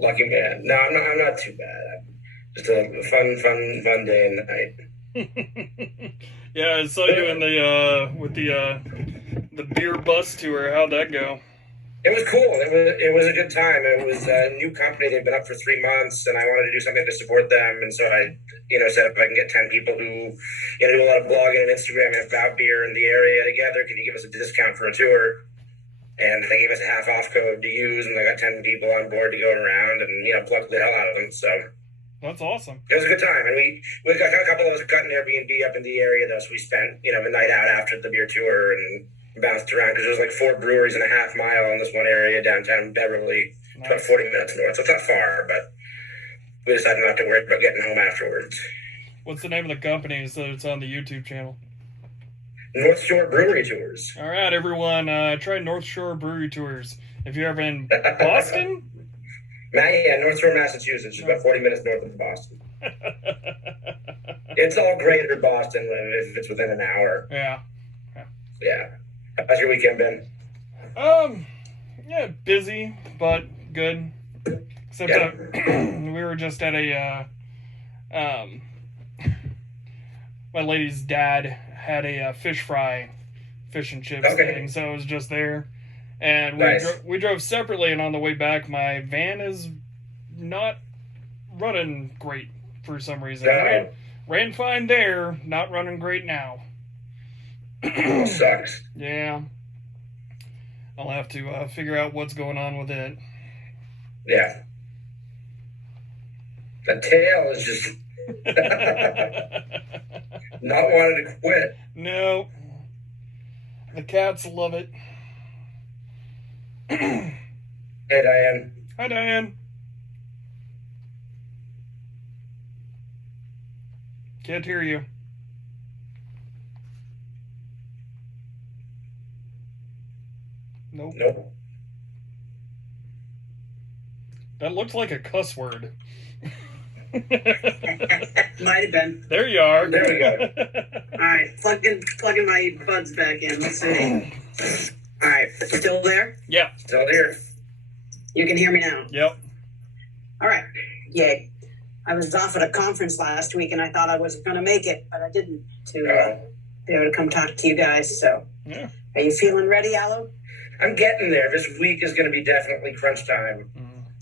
Lucky man. No, I'm not too bad. Just a fun day and night. Yeah, I saw you in the with the beer bus tour. How'd that go? It was cool. It was a good time. It was a new company. They've been up for 3 months, and I wanted to do something to support them. And so I, said if I can get 10 people who, do a lot of blogging and Instagramming about beer in the area together, can you give us a discount for a tour? And they gave us a half off code to use, and I got 10 people on board to go around and plug the hell out of them. So that's awesome. It was a good time, and we got a couple of us got an Airbnb up in the area though, so we spent the night out after the beer tour and bounced around because there was like 4 breweries and a half mile in this one area downtown Beverly, nice. About 40 minutes north. So it's not far, but we decided not to worry about getting home afterwards. What's the name of the company so it's on the YouTube channel? North Shore Brewery Tours. All right, everyone, try North Shore Brewery Tours. If you're ever in Boston? Yeah, North Shore, Massachusetts, just about 40 minutes north of Boston. It's all greater Boston if it's within an hour. Yeah. How's your weekend been? Yeah, busy, but good. Except we were just at a, my lady's dad had a fish and chips thing, so I was just there. And we drove separately, and on the way back, my van is not running great for some reason. Ran fine there, not running great now. Sucks. Yeah. I'll have to figure out what's going on with it. Yeah. The tail is just not wanting to quit. No. The cats love it. Hey, Diane. Hi, Diane. Can't hear you. Nope. That looks like a cuss word. Might have been. There you are. There we go. All right, plugging my buds back in. Let's see. All right, still there? Yeah. Still there. You can hear me now? Yep. All right. Yay. I was off at a conference last week, and I thought I was going to make it, but I didn't to be able to come talk to you guys. So, yeah. Are you feeling ready, Aloe? I'm getting there. This week is going to be definitely crunch time.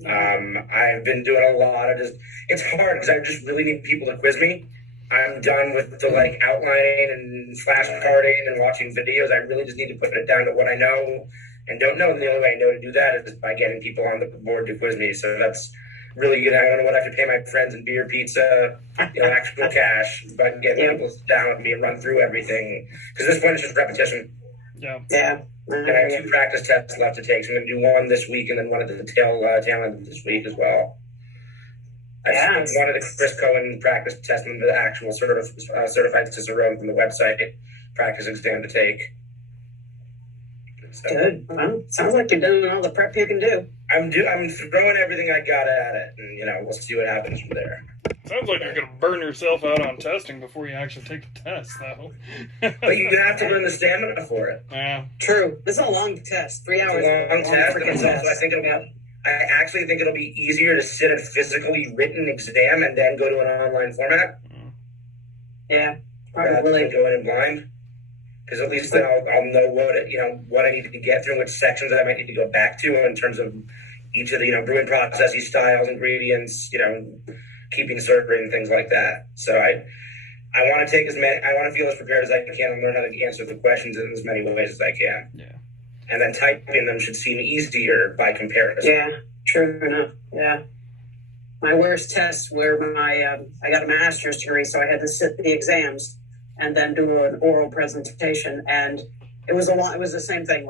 I've been doing a lot of it's hard because I just really need people to quiz me. I'm done with the outlining and flashcarding and watching videos. I really just need to put it down to what I know and don't know. And the only way I know to do that is by getting people on the board to quiz me. So that's really good. I don't know what I have to pay my friends in beer, pizza, actual cash, but getting people down with me and run through everything. Because at this point it's just repetition. Yeah. And I have 2 practice tests left to take, so I'm going to do one this week and then one at the tail end of this week as well. I wanted the Chris Cohen practice test and the actual certified Cicero from the website practice exam to take. So, good. Well, sounds like you're doing all the prep you can do. I'm throwing everything I got at it, and we'll see what happens from there. Sounds like you're going to burn yourself out on testing before you actually take the test, though. But you have to learn the stamina for it. Yeah. True. This is a long test. 3 hours. It's a long test. I actually think it'll be easier to sit a physically written exam and then go to an online format. Yeah, probably. Rather than going in blind. Because at least then I'll know what I need to get through, which sections I might need to go back to in terms of each of the brewing processes, styles, ingredients, keeping certain things like that. So I want to take I want to feel as prepared as I can and learn how to answer the questions in as many ways as I can. Yeah. And then typing them should seem easier by comparison. Yeah, true enough. Yeah. My worst tests were I got a master's degree, so I had to sit the exams and then do an oral presentation. And it was it was the same thing,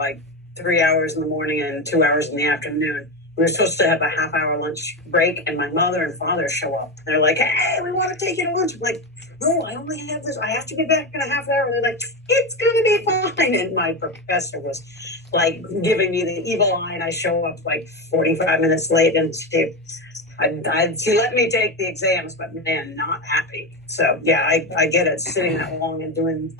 3 hours in the morning and 2 hours in the afternoon. We were supposed to have a half-hour lunch break, and my mother and father show up. They're like, hey, we want to take you to lunch. I'm like, no, I only have this. I have to be back in a half hour. They're like, it's going to be fine. And my professor was, giving me the evil eye, and I show up, 45 minutes late, and she let me take the exams, but, man, not happy. So, yeah, I get it, sitting that long and doing,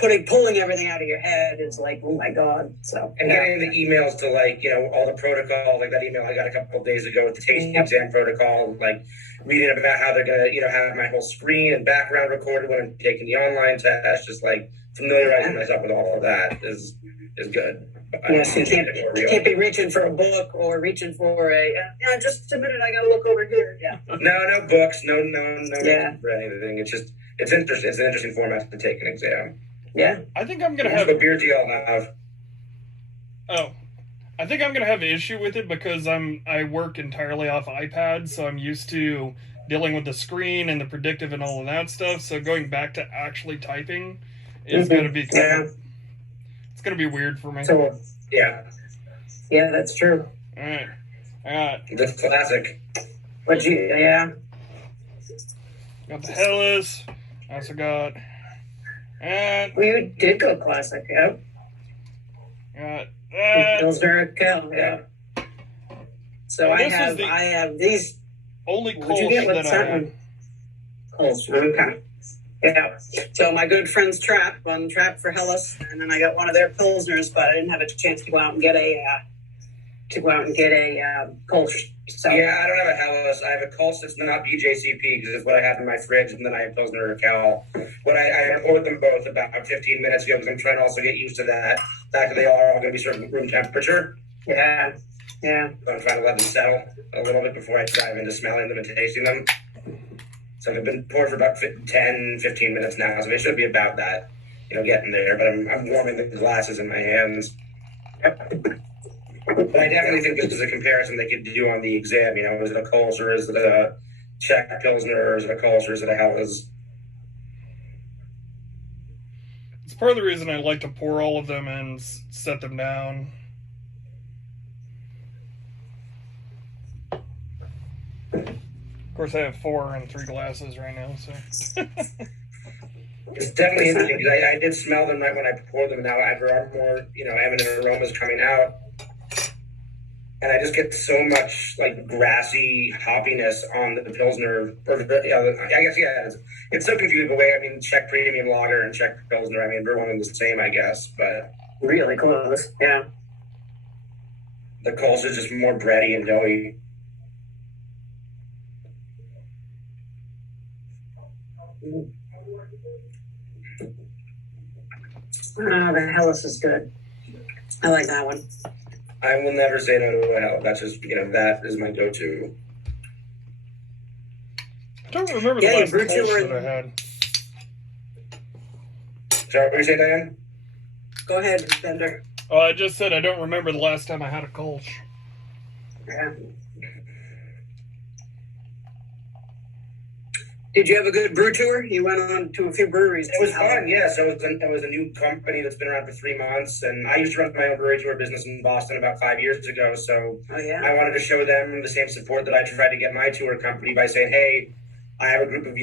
pulling everything out of your head is like, oh my God. So and getting the emails to like, all the protocol, like that email I got a couple of days ago with the tasting exam protocol, like reading about how they're gonna, have my whole screen and background recorded when I'm taking the online test, just like familiarizing myself with all of that is good. Yes, you can't be reaching for a book or reaching for just a minute, I gotta look over here. Yeah. No books, no for anything. It's interesting. It's an interesting format to take an exam. Yeah. I think I'm gonna have a beer deal now. Oh. I think I'm gonna have an issue with it because I work entirely off iPad, so I'm used to dealing with the screen and the predictive and all of that stuff. So going back to actually typing is gonna be it's gonna be weird for me. So yeah, that's true. All right. That's classic. But got the Hellas. I also got. We did go classic, yeah. Got Pilsner Kel, yeah. So I have these. Only Kolsch that I have. Kolsch, okay. Yeah. So my good friend's Trap for Hellas, and then I got one of their Pilsners, but I didn't have a chance to go out and get a Kolsch. So yeah, I don't have a Hellas. I have a Kolsch that's not BJCP because it's what I have in my fridge, and then I have Pilsner or Cal. But I poured them both about 15 minutes ago because I'm trying to also get used to that fact that they are all going to be served at room temperature. Yeah. So I'm trying to let them settle a little bit before I dive into smelling them and tasting them. So they've been poured for about 10, 15 minutes now, so they should be about that, getting there. But I'm warming the glasses in my hands. Yep. But I definitely think this is a comparison they could do on the exam. Is it a Kolsch or is it a Czech Pilsner or is it a Kolsch or is it a Hellas? It's part of the reason I like to pour all of them and set them down. Of course, I have 4 and 3 glasses right now, so. It's definitely interesting because I did smell them right when I poured them. Now there are more, eminent aromas coming out, and I just get so much like grassy hoppiness on the Pilsner. I guess it's so confusing the way. I mean, Czech Premium Lager and Czech Pilsner. I mean, they're one and the same, I guess, but really close. Yeah. The Kolsch is just more bready and doughy. The Hellas is good. I like that one. I will never say no to a Hellas. That's just, that is my go-to. I don't remember the last Kolsch that I had. Sorry, what were you saying, Diane? Go ahead, Bender. Oh, I just said I don't remember the last time I had a Kolsch. Yeah. Did you have a good brew tour? You went on to a few breweries. It was fun, yeah. So it was a new company that's been around for 3 months, and I used to run my own brewery tour business in Boston about 5 years ago. So I wanted to show them the same support that I tried to get my tour company by saying, hey, I have a group of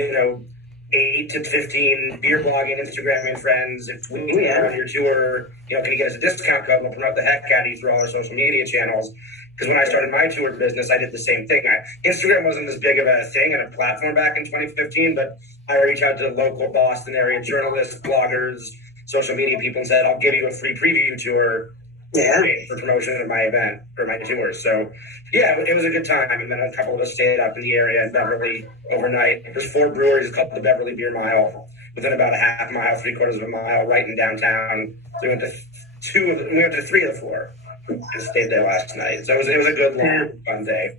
8 to 15 beer blogging, Instagramming friends. If we go on your tour, can you get us a discount code? We'll promote the heck out of you through all our social media channels. Because when I started my tour business, I did the same thing. Instagram wasn't as big of a thing and a platform back in 2015, but I reached out to local Boston area journalists, bloggers, social media people and said, I'll give you a free preview tour for promotion of my event or my tour. So, it was a good time. And then a couple of us stayed up in the area in Beverly overnight. There's 4 breweries called the Beverly Beer Mile, within about a half mile, 3/4 of a mile, right in downtown. So we went to 3 of the 4. And stayed there last night. So it was a good, long, fun day.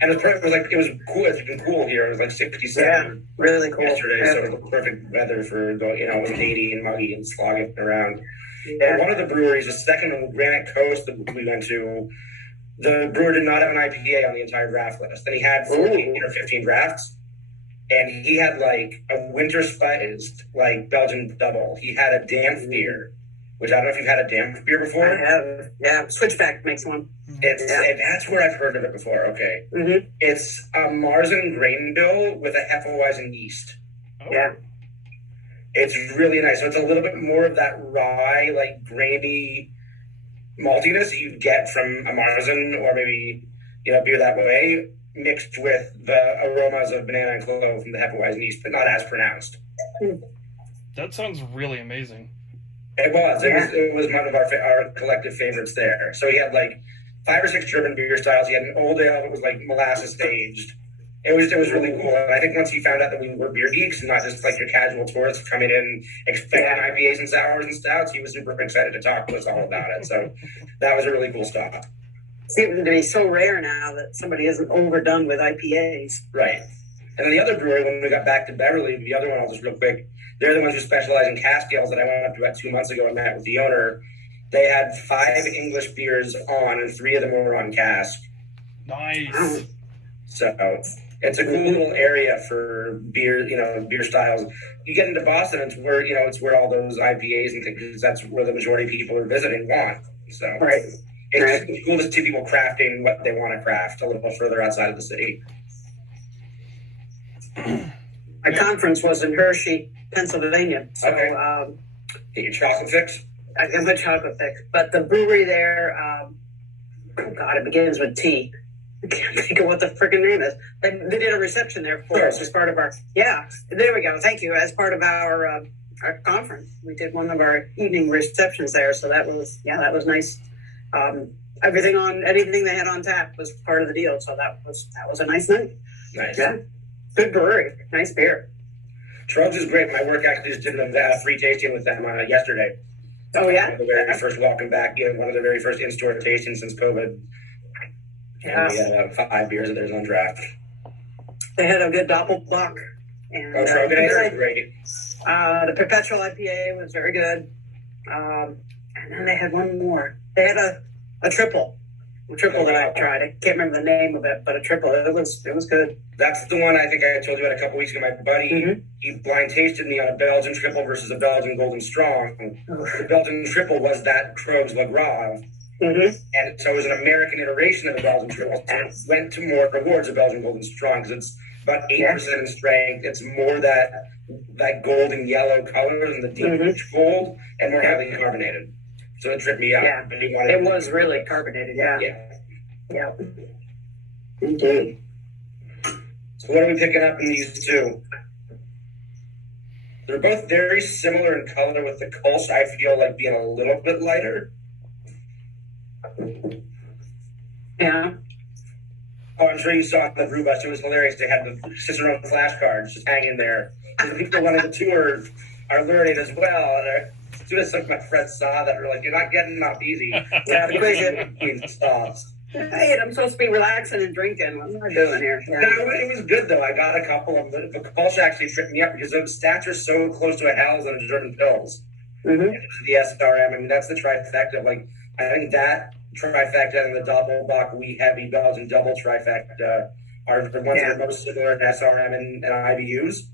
And it was cool. It's been cool here. It was like 67 really cool. yesterday, so it was perfect weather for going, it was 80 and muggy and slogging around. And one of the breweries, the second on Granite Coast that we went to, the brewer did not have an IPA on the entire draft list. And he had 14 or 15 drafts. And he had like a winter spiced, like Belgian double. He had a damp beer. Which I don't know if you've had a damp beer before. I have. Yeah, Switchback makes one. And that's where I've heard of it before. Okay. Mm-hmm. It's a Marzen grain bill with a Hefeweizen yeast. Oh. Yeah. It's really nice. So it's a little bit more of that rye, like grainy maltiness that you get from a Marzen or maybe, beer that way, mixed with the aromas of banana and clove from the Hefeweizen yeast, but not as pronounced. That sounds really amazing. It was. It was one of our collective favorites there. So he had like 5 or 6 German beer styles. He had an old ale that was like molasses aged. It was really cool. And I think once he found out that we were beer geeks and not just like your casual tourists coming in expecting IPAs and sours and stouts, he was super excited to talk to us all about it. So that was a really cool stop. It seems to be so rare now that somebody isn't overdone with IPAs. Right. And then the other brewery, when we got back to Beverly, the other one, I'll just real quick, they're the ones who specialize in cask ales that I went up to about 2 months ago and met with the owner. They had 5 English beers on, and 3 of them were on cask. Nice. So it's a cool little area for beer, beer styles. You get into Boston, it's where all those IPAs and things, because that's where the majority of people are visiting want. So it's cool to see people crafting what they want to craft a little further outside of the city. My conference was in Hershey, Pennsylvania. So, get your chocolate fix? I got my chocolate fix. But the brewery there, it begins with T. I can't think of what the freaking name is. They did a reception there for us as part of our, there we go. Thank you. As part of our conference, we did one of our evening receptions there. So that was nice. Anything they had on tap was part of the deal. So that was a nice night. Nice. Yeah. Good brewery. Nice beer. Trogs is great. My work actually just did a free tasting with them yesterday. Oh, yeah? One of the very first welcome back, one of the very first in-store tastings since COVID. And we had 5 beers of theirs on draft. They had a good Doppelbock. And, Trogonator is great. The Perpetual IPA was very good. And then they had one more. They had a triple. A triple that I tried. I can't remember the name of it, but a triple. It was good. That's the one I think I told you about a couple weeks ago. My buddy, he blind tasted me on a Belgian triple versus a Belgian Golden Strong. The Belgian triple was that Krogs Le Gras. And so it was an American iteration of the Belgian triple. And it went to more towards a Belgian Golden Strong because it's about 8% in strength. It's more that golden yellow color than the deep rich gold and more heavily carbonated. So it tripped me out. Yeah, it was really carbonated. Yeah. Indeed. So what are we picking up in these two? They're both very similar in color, with the Kolsch I feel like being a little bit lighter. Yeah. Oh, I'm sure you saw it in the brew bus. It was hilarious. They had the Cicero flashcards just hanging there. The people wanting to tour are learning as well. And as soon as some of my friends saw that, they're like, "You're not getting up easy." Yeah, hey, I'm supposed to be relaxing and drinking. What am I doing here? Yeah. No, it was good though. I got a couple of them. The Kolsch actually tripped me up because those stats are so close to a Hell's and a German Pils. And it was the SRM. I mean, that's the trifecta. Like, I think that trifecta and the Doppelbock Wee Heavy Belgian double trifecta are the ones that are most similar in SRM and IBUs.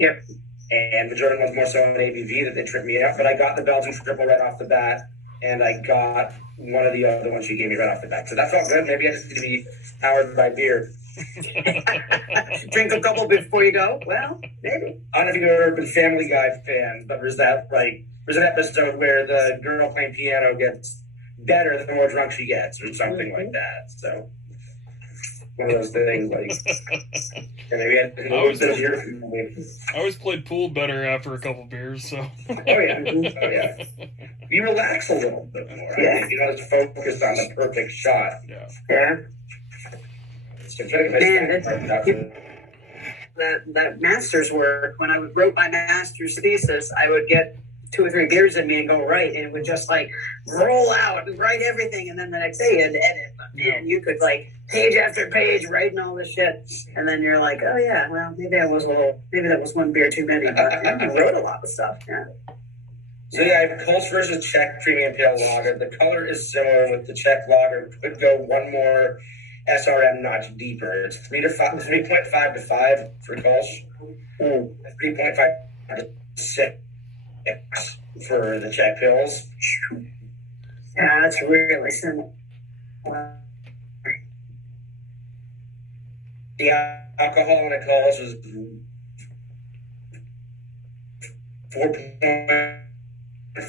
Yep. And the German one's more so an ABV that they tripped me up. But I got the Belgian triple right off the bat, and I got one of the other ones she gave me right off the bat. So that felt good. Maybe I just need to be powered by beer. Drink a couple before you go? Well, maybe. I don't know if you've ever been Family Guy fan, but there's an episode where the girl playing piano gets better the more drunk she gets, or something like that. So one of those things, like, and maybe I always played pool better after a couple beers. So you relax a little bit more. I think, it's focused on the perfect shot. Yeah. That master's work, when I wrote my master's thesis, I would get 2 or 3 beers in me and go right, and it would just like roll out and write everything, and then the next day you had to edit. And you could like page after page writing all this shit, and then you're like, oh yeah, well maybe that was 1 beer too many, but I wrote a lot of stuff. Yeah. So I have Kolsch versus Czech Premium Pale Lager. The color is similar with the Czech Lager. Could go one more SRM notch deeper. It's 3.5 to 5 for Kolsch. 3.5 to 6 for the Czech Pills. Yeah, that's really similar. The alcohol in a Kolsch was 4.4 to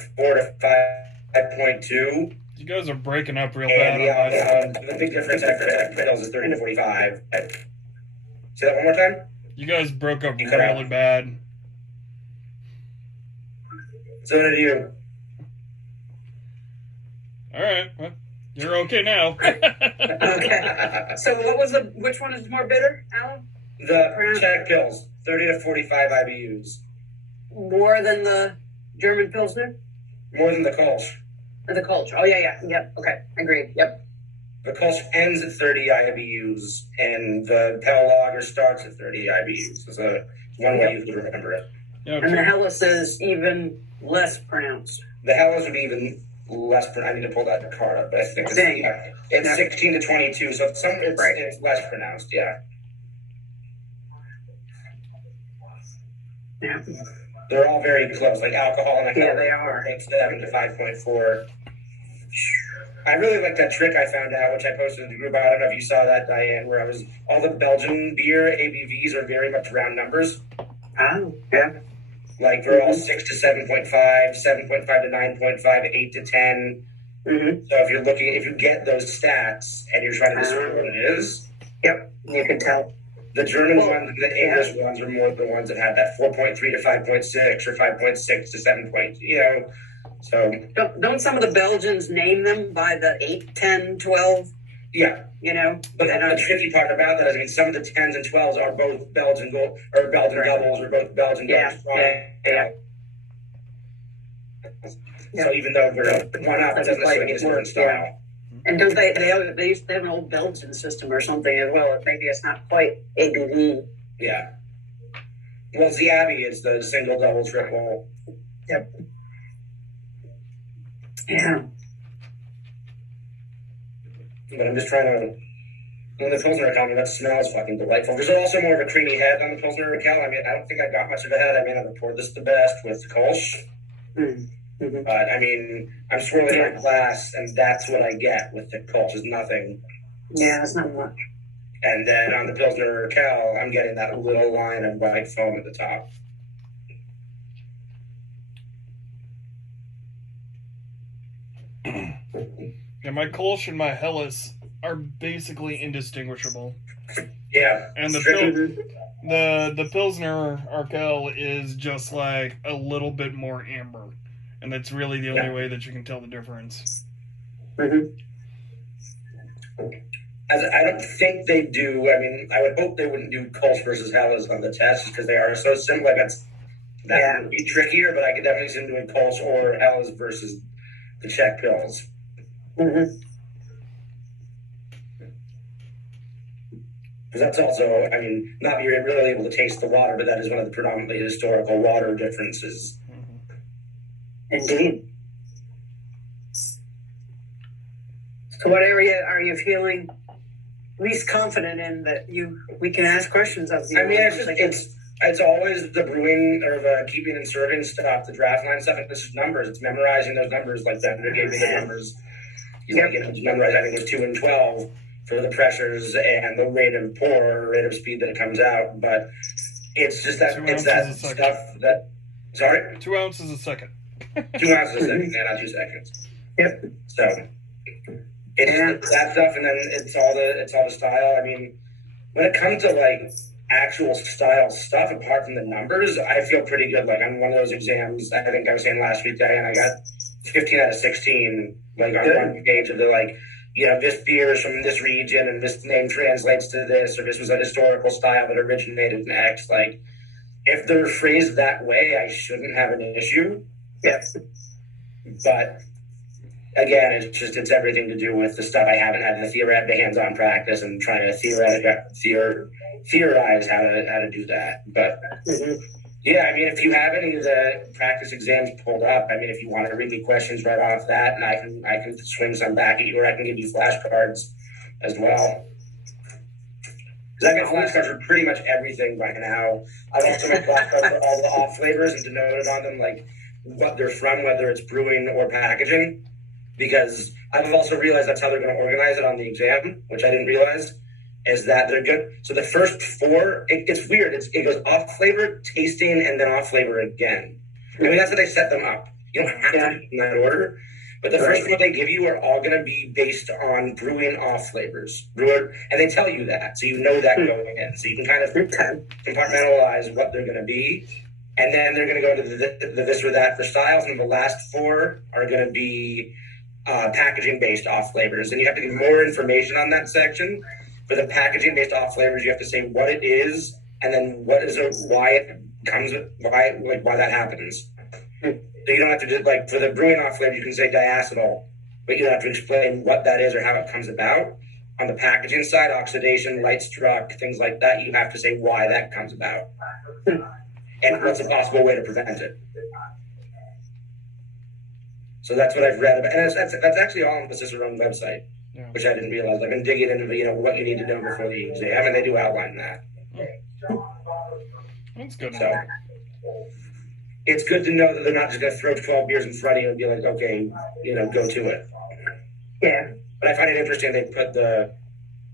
5.2. You guys are breaking up real bad. The big difference after Czech Pills is 30 to 45. Say that one more time? You guys broke up really bad. So did you. All right. Well, you're okay now. Okay. So which one is more bitter, Alan? The Czech Pils, 30 to 45 IBUs. More than the German Pilsner? More than the Kolsch. The Kolsch. Oh, yeah. Yep. Okay. Agreed. Yep. The Kolsch ends at 30 IBUs, and the Pale Lager starts at 30 IBUs. It's one way you could remember it. And the Helles is even less pronounced. The Helles would be even less pronounced. I need to pull that card up, but I think it's 16 to 22, so it's less pronounced, yeah. Yeah. They're all very close, like alcohol and yeah, they are. 7 to 5.4. I really like that trick I found out, which I posted in the group. I don't know if you saw that, Diane, where all the Belgian beer ABVs are very much round numbers. Oh, yeah. Like they're all 6 to 7.5, 7.5 to 9.5, 8 to 10. Mm-hmm. So if you get those stats and you're trying to discern what it is, yep, you can tell. The German ones and the English ones are more the ones that have that 4.3 to 5.6 or 5.6 to 7. So don't some of the Belgians name them by the 8, 10, 12? Yeah. But the tricky part about that is, some of the 10s and 12s are both Belgian or Belgian doubles or both Belgian doubles. Yeah. So even though we're one up, it doesn't necessarily mean it's different style. And don't they used to have an old Belgian system or something as well. Maybe it's not quite ABV. Yeah. Well, the Abbey is the single, double, triple. Yep. Yeah. But I'm just trying to. When the Pilsner Raquel, that smells fucking delightful. There's also more of a creamy head on the Pilsner Raquel. I don't think I got much of a head. I haven't poured this the best with the Kolsch. Mm-hmm. But I'm swirling my glass, and that's what I get with the Kolsch. Is nothing. Yeah, it's not much. And then on the Pilsner Raquel, I'm getting that little line of white foam at the top. Yeah, my Kolsch and my Helles are basically indistinguishable. Yeah. And the Pilsner Raquel is just like a little bit more amber. And that's really the only way that you can tell the difference. Mm-hmm. I don't think they do. I would hope they wouldn't do Kolsch versus Helles on the test because they are so similar. That would be trickier, but I could definitely see them doing Kolsch or Helles versus the Czech Pils. Mm-hmm. Because that's also, not that you're really able to taste the water, but that is one of the predominantly historical water differences. Indeed. So what area are you feeling least confident in that we can ask questions of you? It's always the brewing or the keeping and serving stuff, the draft line stuff. This is numbers. It's memorizing those numbers. Like Bender gave me the numbers. Memorize, I think it was 2 and 12 for the pressures and the rate of pour, rate of speed that it comes out. But it's just that stuff that. Sorry? 2 ounces a second. 2 ounces a second, not 2 seconds. Yep. So it's that stuff, and then it's all the style. When it comes to actual style stuff, apart from the numbers, I feel pretty good. On one of those exams, I think I was saying last week, Diane, I got 15 out of 16. On one page of the this beer is from this region, and this name translates to this, or this was a historical style that originated in X. If they're phrased that way, I shouldn't have an issue. Yes. But again, it's everything to do with the stuff I haven't had the hands-on practice and trying to theorize how to do that. But if you have any of the practice exams pulled up, if you want to read me questions right off that, and I can swing some back at you, or I can give you flashcards as well. Because I got flashcards for pretty much everything by now. I've also got flashcards for all the off flavors and denoted on them, what they're from, whether it's brewing or packaging. Because I've also realized that's how they're going to organize it on the exam, which I didn't realize, is that they're good. So the first 4, it's weird. It goes off flavor, tasting, and then off flavor again. That's how they set them up. You don't have to do it in that order. But the first 4 they give you are all going to be based on brewing off flavors. And they tell you that, so you know that going in. So you can kind of compartmentalize what they're going to be. And then they're going to go to the this or that for styles. And the last 4 are going to be packaging-based off flavors, and you have to give more information on that section. For the packaging-based off flavors, you have to say what it is, and then why it comes, why that happens. So you don't have to just, like, for the brewing off flavor, you can say diacetyl, but you don't have to explain what that is or how it comes about. On the packaging side, oxidation, light struck, things like that, you have to say why that comes about and what's a possible way to prevent it. So that's what I've read about, and that's actually all on the Cicero website, which I didn't realize. I've been digging into what you need to know before the exam, and they do outline that. That's good. So it's good to know that they're not just going to throw 12 beers in front of you and be like, okay, go to it. Yeah. But I find it interesting they put the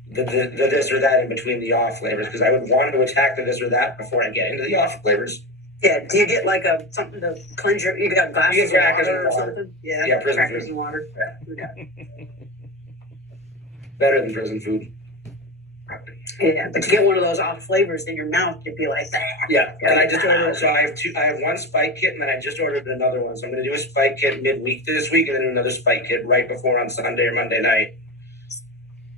this or that in between the off flavors, because I would want to attack the this or that before I get into the off flavors. Yeah. Do you get like something to cleanse you got glasses of water or something? Yeah. Yeah, prison crackers food. And water. Yeah. Better than prison food. Yeah, but to get one of those off flavors in your mouth, you'd be like that. Yeah, and I just ordered. So I have one spike kit, and then I just ordered another one. So I'm going to do a spike kit midweek this week, and then another spike kit right before on Sunday or Monday night,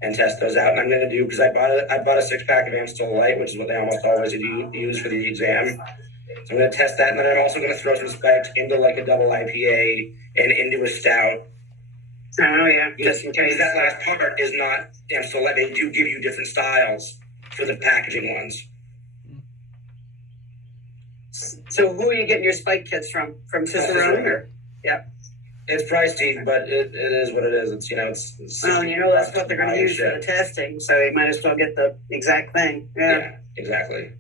and test those out. And I'm going to do, because I bought a 6-pack of Amstel Light, which is what they almost always use for the exam. So I'm going to test that, and then I'm also going to throw some spikes into like a double IPA and into a stout. Oh yeah, just in case. That last part is not Amstel Light. They do give you different styles for the packaging ones. So who are you getting your spike kits from? From Cicero? Yeah. It's pricey, but it is what it is. It's it's that's what they're going to use for the testing. So you might as well get the exact thing. Yeah, exactly.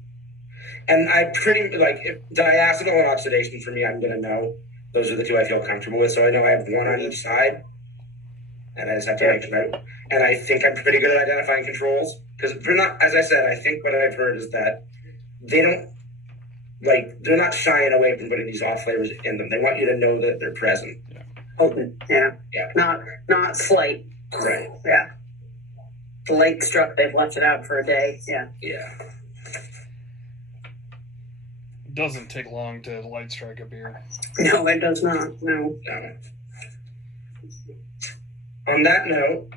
And I pretty diacetyl and oxidation for me. I'm going to know those are the two I feel comfortable with. So I know I have one on each side. And I just have to make sure. And I think I'm pretty good at identifying controls, because they're not, as I said, I think what I've heard is that they're not shying away from putting these off flavors in them. They want you to know that they're present. Yeah. Potent. Yeah. Not slight. Right. Yeah. The light struck, they've left it out for a day. Yeah. Yeah. It doesn't take long to light strike a beer. No, it does not. No. On that note,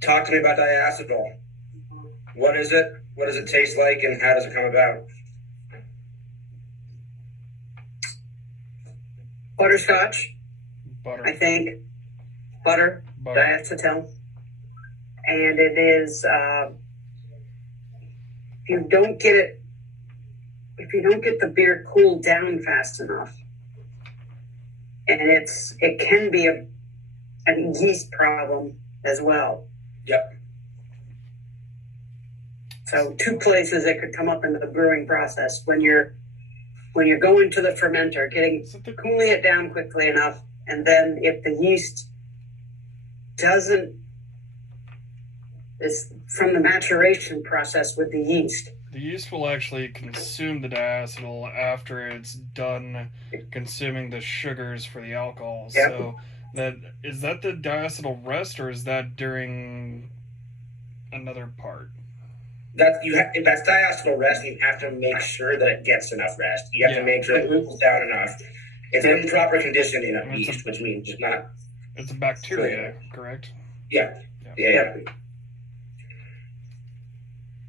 talk to me about diacetyl. What is it? What does it taste like, and how does it come about? Butterscotch. Butter. I think. Butter. Diacetyl. And it is, if you don't get the beer cooled down fast enough, and it can be a yeast problem as well. Yep. So 2 places that could come up into the brewing process when you're going to the fermenter, cooling it down quickly enough, and then if the yeast is from the maturation process with the yeast. The yeast will actually consume the diacetyl after it's done consuming the sugars for the alcohol. Yep. So is that the diacetyl rest, or is that during another part? That's diacetyl rest, and you have to make sure that it gets enough rest. You have to make sure it cools down enough. It's an improper conditioning of yeast, which means it's not. It's a bacteria, correct? Yeah.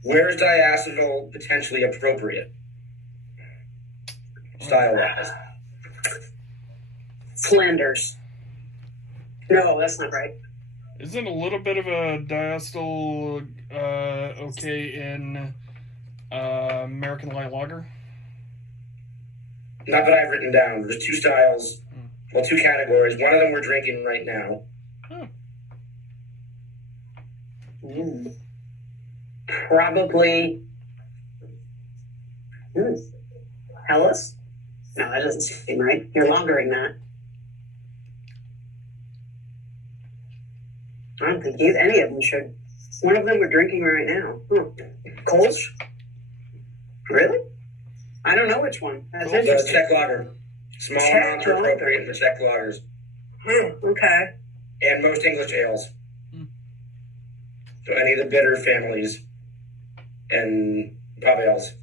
Where is diacetyl potentially appropriate, style-wise? Flanders. No, that's not right. Isn't a little bit of a diacetyl okay in American Light Lager? Not that I've written down. There's 2 styles, 2 categories. One of them we're drinking right now. Probably Hellas? No, that doesn't seem right. You're lagering that. I don't think any of them should. One of them we're drinking right now. Kolsch? Really? I don't know which one. That's interesting. Czech lager. Small amounts are appropriate for Czech lagers. Okay. And most English ales. So any of the bitter families and probably else.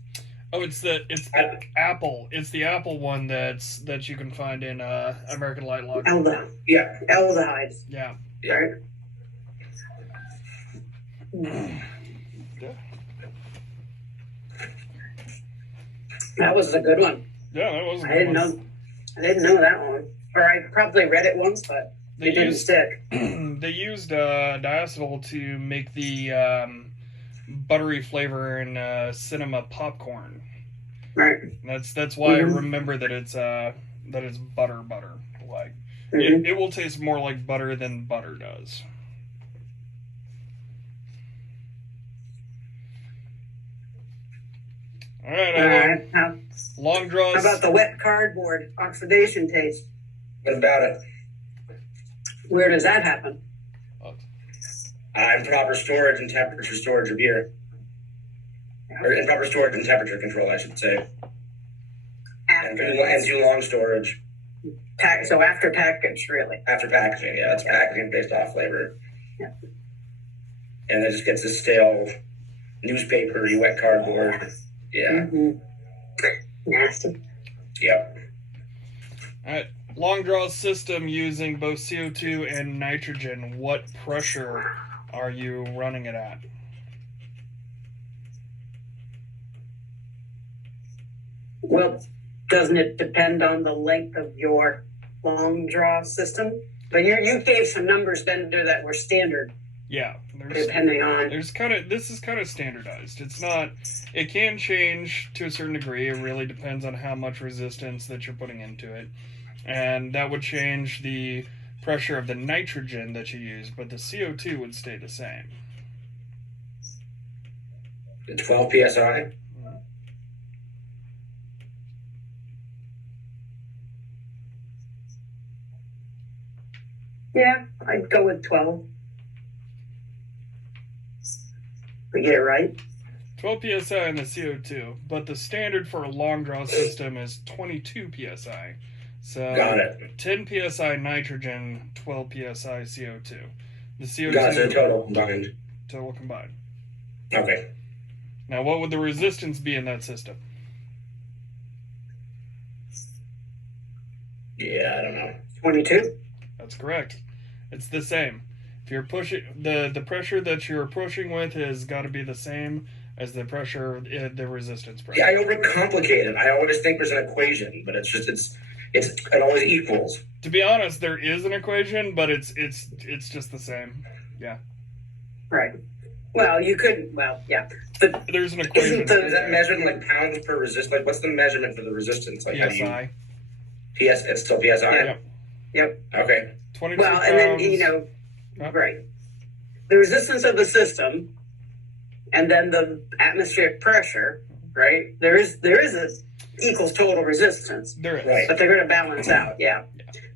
Oh, it's the apple. It's the apple one that you can find in American Light Lager. Aldehyde. Yeah. Right. Yeah. That was a good one. Yeah, that was a good I didn't know that one. Or I probably read it once, but it didn't stick. They used diacetyl to make the buttery flavor in cinema popcorn. Right. That's why I remember that it's butter. Like it will taste more like butter than butter does. All right. Long draws. How about the wet cardboard oxidation taste? What about it? Where does that happen? Improper storage and temperature storage of beer. Or improper storage and temperature control, I should say. And too long storage. So after package, really. After packaging, yeah. That's packaging based off flavor. Yeah. And it just gets this stale newspapery wet cardboard. Yeah. Nasty. Yep. All right. Long draw system using both CO2 and nitrogen. What pressure are you running it at? Well, doesn't it depend on the length of your long draw system? But you gave some numbers, Bender, that were standard. Yeah, depending on. This is kind of standardized. It's not. It can change to a certain degree. It really depends on how much resistance that you're putting into it, and that would change the pressure of the nitrogen that you use, but the CO2 would stay the same. 12 psi. Yeah, I'd go with 12. We get it right. 12 psi in the CO2, but the standard for a long draw system is 22 psi. So got it. 10 psi nitrogen, 12 psi CO2. The CO2 got it. Total combined. Okay. Now, what would the resistance be in that system? Yeah, I don't know. 22. That's correct. It's the same. If you're pushing the pressure that you're pushing with has got to be the same as the pressure, the resistance pressure. Yeah, I overcomplicate it. I always think there's an equation, but it always equals. To be honest, there is an equation, but it's just the same. Yeah. Right. Well, you could. Well, yeah. But there's an equation. Is that measured in like pounds per resistance? Like, what's the measurement for the resistance? Like PSI. It's still PSI. Yep. Okay. 22 well, pounds. And then right. The resistance of the system, and then the atmospheric pressure. Right. There is a equals total resistance. There is. Right. But they're going to balance out. Yeah.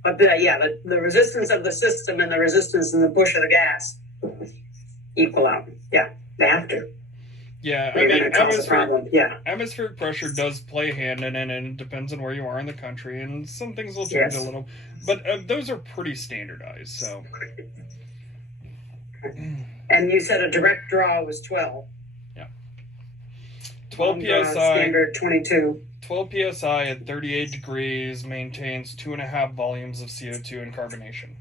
But the resistance of the system and the resistance in the push of the gas equal out. Yeah. They have to. Yeah, I mean, atmospheric pressure does play a hand in it, and it depends on where you are in the country, and some things will change a little. But those are pretty standardized, so. And you said a direct draw was 12. Yeah. 12 psi. Standard 22. 12 psi at 38 degrees maintains 2.5 volumes of CO2 in carbonation.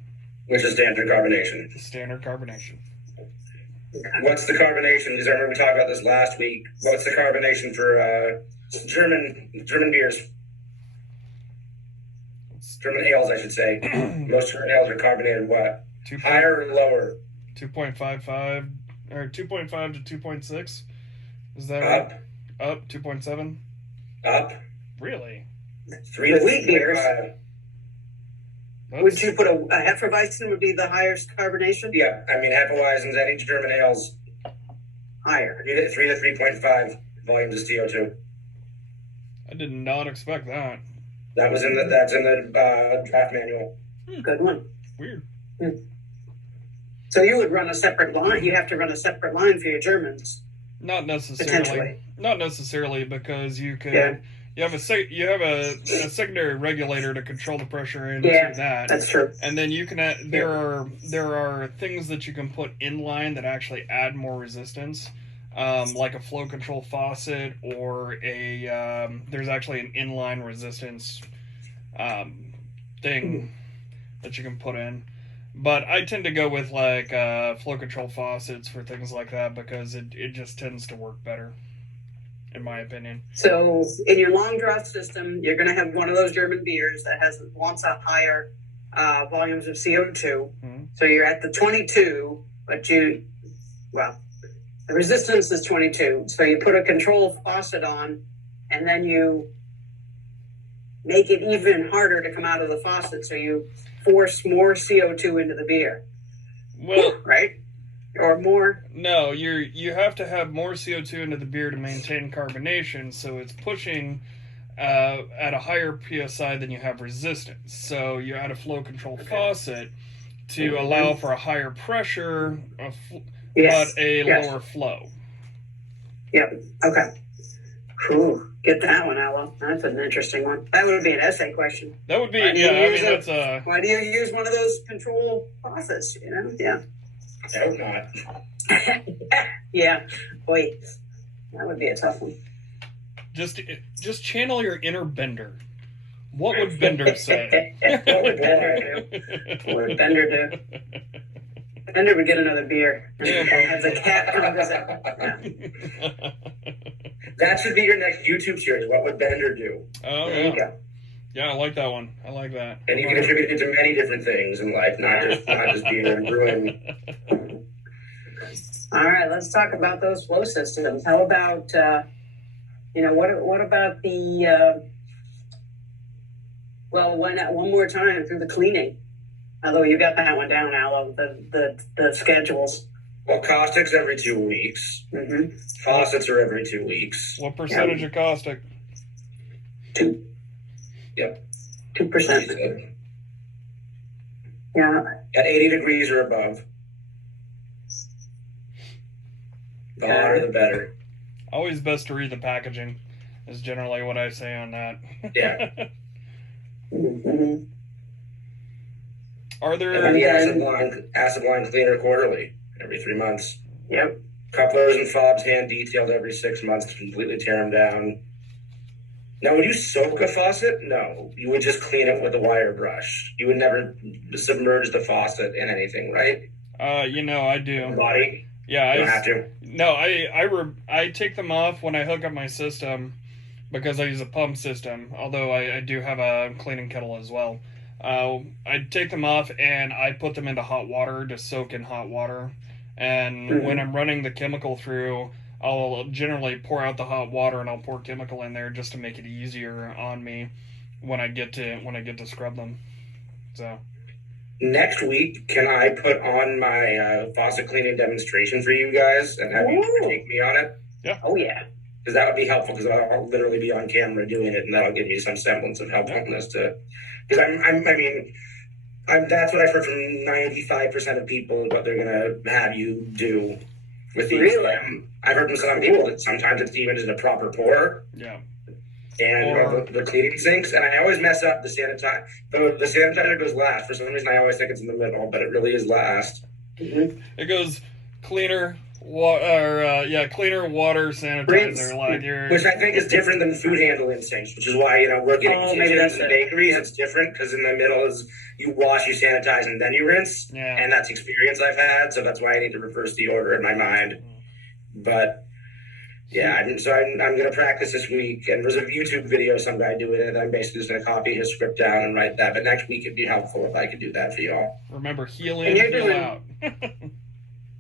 Which is standard carbonation. Standard carbonation. What's the carbonation? Because I remember we talked about this last week. What's the carbonation for German beers? German ales, I should say. Most German ales are carbonated what? Higher or lower? 2.55 or 2.5 to 2.6. Is that up? Right? Up 2.7. Up. Really? 3 to 3.5. Would you put a Hefeweizen would be the highest carbonation? Yeah, I mean Hefeweizens, any German ales higher. 3 to 3.5 volumes of CO2. I did not expect that. That's in the draft manual. Good one. Weird. So you would run a separate line. You have to run a separate line for your Germans. Not necessarily. Not necessarily, because you could. Yeah. You have a secondary regulator to control the pressure into that. That's true. And then you can there are things that you can put in line that actually add more resistance. like a flow control faucet or there's actually an inline resistance thing that you can put in. But I tend to go with like flow control faucets for things like that because it just tends to work better, in my opinion. So in your long draft system, you're going to have one of those German beers that wants a higher volumes of CO2. Mm-hmm. So you're at the 22, but the resistance is 22. So you put a control faucet on, and then you make it even harder to come out of the faucet. So you force more CO2 into the beer. Well, right? Or more? No, you have to have more CO2 into the beer to maintain carbonation, so it's pushing at a higher PSI than you have resistance. So you add a flow control faucet to allow for a higher pressure, but a lower flow. Yep. Okay. Whew. Get that one, Ella. That's an interesting one. That would be an essay question. That would be, why do you use one of those control faucets? Yeah. I hope not. Yeah. Boy, that would be a tough one. Just channel your inner Bender. What would Bender say? What would Bender do? What would Bender do? Bender would get another beer. As a cat come visit. Yeah. That should be your next YouTube series. What would Bender do? Oh, there you go. Yeah, I like that one. I like that. And you can attribute it to many different things in life, not just beer and brewing. All right, let's talk about those flow systems. How about what about the why not one more time through the cleaning? Although you got that one down, Aloe, the schedules. Well, caustic's every 2 weeks. Mm-hmm. Faucets are every 2 weeks. What percentage of caustic? 2. Yep. 2%. Yeah. At 80 degrees or above. The hotter, the better. Always best to read the packaging, is generally what I say on that. Yeah. Mm-hmm. Are there... And then the acid line cleaner quarterly, every 3 months. Yep. Couplers and fobs hand detailed every 6 months to completely tear them down. Now, would you soak a faucet? No. You would just clean it with a wire brush. You would never submerge the faucet in anything, right? I do. Body? Yeah, you don't have to. No, I take them off when I hook up my system because I use a pump system, although I do have a cleaning kettle as well. I take them off and I put them into hot water to soak in hot water. And when I'm running the chemical through, I'll generally pour out the hot water and I'll pour chemical in there just to make it easier on me when I get to scrub them. So next week, can I put on my faucet cleaning demonstration for you guys and have you take me on it? Yeah. Oh yeah. Because that would be helpful because I'll literally be on camera doing it and that'll give me some semblance of helpfulness to. Because that's what I've heard from 95% of people what they're gonna have you do with these. Really? I've heard from some people that sometimes it's even just a proper pour. Yeah. And the cleaning sinks, and I always mess up the sanitizer. The sanitizer goes last. For some reason, I always think it's in the middle, but it really is last. Mm-hmm. It goes cleaner, cleaner water sanitizer, which I think is different than food handling sinks, which is why we're getting kitchens and bakeries. It's different because in the middle is you wash, you sanitize, and then you rinse. Yeah. And that's experience I've had, so that's why I need to reverse the order in my mind. But yeah, I'm going to practice this week, and there's a YouTube video of some guy doing it. I'm basically just going to copy his script down and write that. But next week it'd be helpful if I could do that for y'all. Remember, heal in, heal out.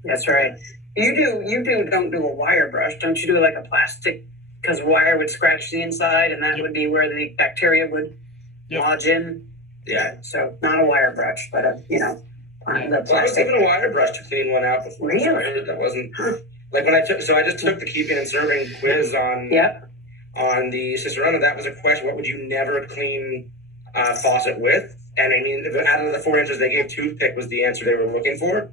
That's right. Don't do a wire brush. Don't you do like a plastic? Because wire would scratch the inside, and that would be where the bacteria would lodge in. Yeah. So not a wire brush, but the plastic. I was given a wire brush to clean one out before. Really? So that wasn't like when I just took the keeping and serving quiz on the Cicero. That was a question: what would you never clean a faucet with? And I mean, out of the 4 answers they gave, toothpick was the answer they were looking for.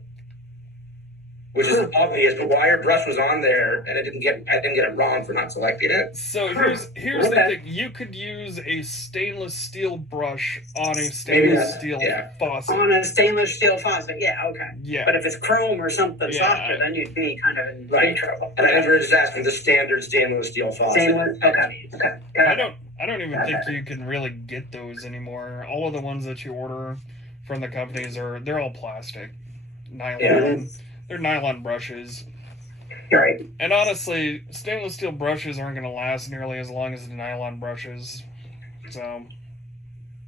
which is obvious, but wire brush was on there, and I didn't get it wrong for not selecting it. So here's the thing: you could use a stainless steel brush on a stainless steel faucet. On a stainless steel faucet, okay. Yeah. But if it's chrome or something softer, then you'd be kind of in big trouble. And I was just asking the standard stainless steel faucet. Stainless, okay. I don't even think you can really get those anymore. All of the ones that you order from the companies they're all plastic, nylon. Yeah. They're nylon brushes. Right. And honestly, stainless steel brushes aren't going to last nearly as long as the nylon brushes. So,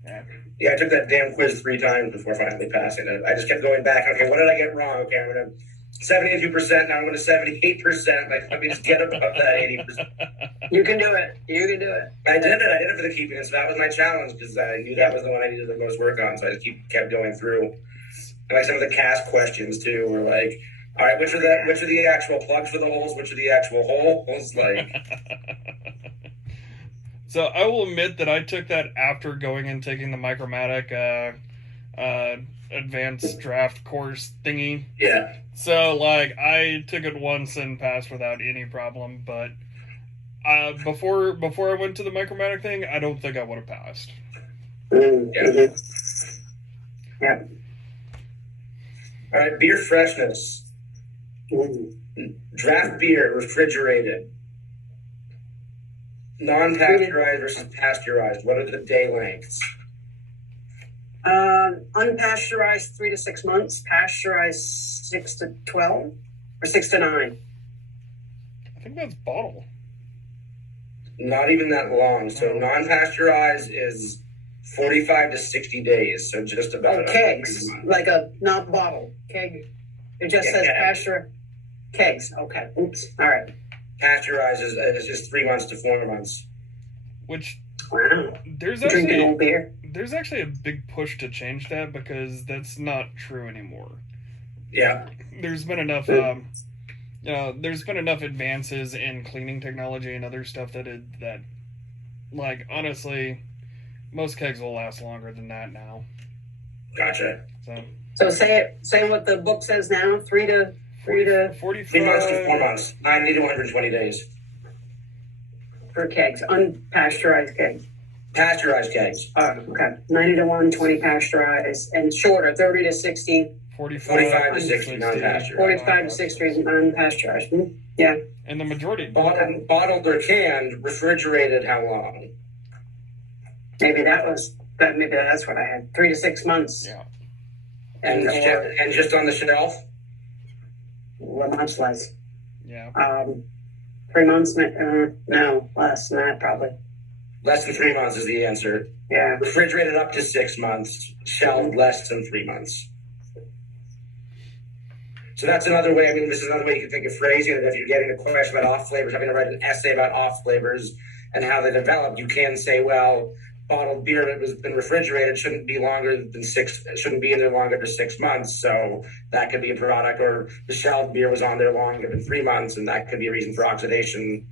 yeah. Yeah, I took that damn quiz 3 times before finally passing it. I just kept going back. Okay, what did I get wrong? Okay, I'm going to 72%. Now I'm going to 78%. Like, let me just get above that 80%. You can do it. I did it for the keeping. So that was my challenge because I knew that was the one I needed the most work on. So I just kept going through. And like some of the Cask questions too were like, all right, which are the actual plugs for the holes? Which are the actual holes? Like, so I will admit that I took that after going and taking the Micromatic advanced draft course thingy. Yeah. So like I took it once and passed without any problem, but before I went to the Micromatic thing, I don't think I would have passed. Mm-hmm. Yeah. All right, beer freshness. Draft beer, refrigerated. Non-pasteurized versus pasteurized. What are the day lengths? Unpasteurized 3 to 6 months. Pasteurized 6 to 12 or 6 to 9. I think that's bottle. Not even that long. So non-pasteurized is 45 to 60 days. So just about kegs, like a not bottle keg. It just says pasture kegs. Okay. Oops. All right. Pasteurized is just 3 months to 4 months. Which there's drinking old beer. There's actually a big push to change that because that's not true anymore. Yeah. There's been enough. There's been enough advances in cleaning technology and other stuff that, like, honestly, most kegs will last longer than that now. Gotcha. So say what the book says now. 3 to 45 3 months to 4 months. 90 to 120 days. For kegs, unpasteurized kegs. Pasteurized kegs. Okay. 90 to 120 pasteurized and shorter, 30 to 60. 45 to 60 non-pasteurized. 45 to 60 non-pasteurized. Yeah. And the majority. Bottled or canned, refrigerated, how long? Maybe that's what I had. 3 to 6 months. Yeah. And just on the shelf? Well, much less. Yeah. 3 months, no, less than that probably. Less than 3 months is the answer. Yeah. Refrigerated up to 6 months, shelved less than 3 months. So that's another way. I mean, this is another way you can think of phrasing it. If you're getting a question about off flavors, having to write an essay about off flavors and how they develop, you can say, well, bottled beer that has been refrigerated shouldn't be in there longer than 6 months. So that could be a product, or the shelved beer was on there longer than 3 months, and that could be a reason for oxidation.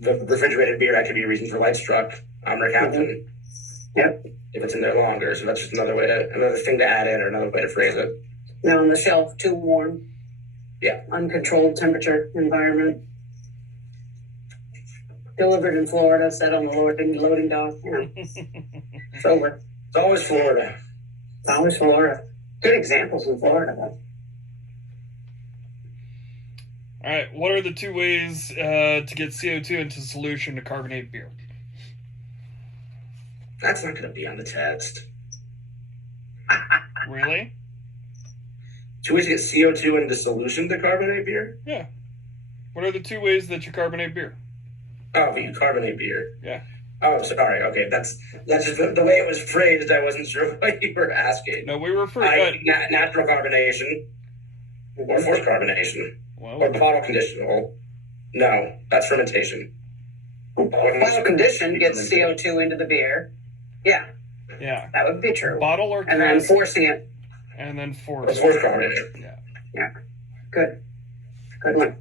The refrigerated beer, that could be a reason for light struck or Captain. Yep. If it's in there longer. So that's just another thing to add in, or another way to phrase it. Now on the shelf, too warm. Yeah. Uncontrolled temperature environment. Delivered in Florida, set on the loading dock. It's over. It's always Florida. It's always Florida. Good examples in Florida, though. All right. What are the 2 ways to get CO2 into solution to carbonate beer? That's not going to be on the test. Really? 2 ways to get CO2 into solution to carbonate beer? Yeah. What are the 2 ways that you carbonate beer? Oh, you carbonate beer. Yeah. Oh, sorry. Okay, that's just the way it was phrased. I wasn't sure what you were asking. No, we refer natural carbonation or forced carbonation or bottle conditional. No, that's fermentation. Bottle condition gets CO2 into the beer. Yeah. Yeah. That would be true. Bottle or and then forcing it. And then forced. Forced carbonation. Yeah. Yeah. Good one.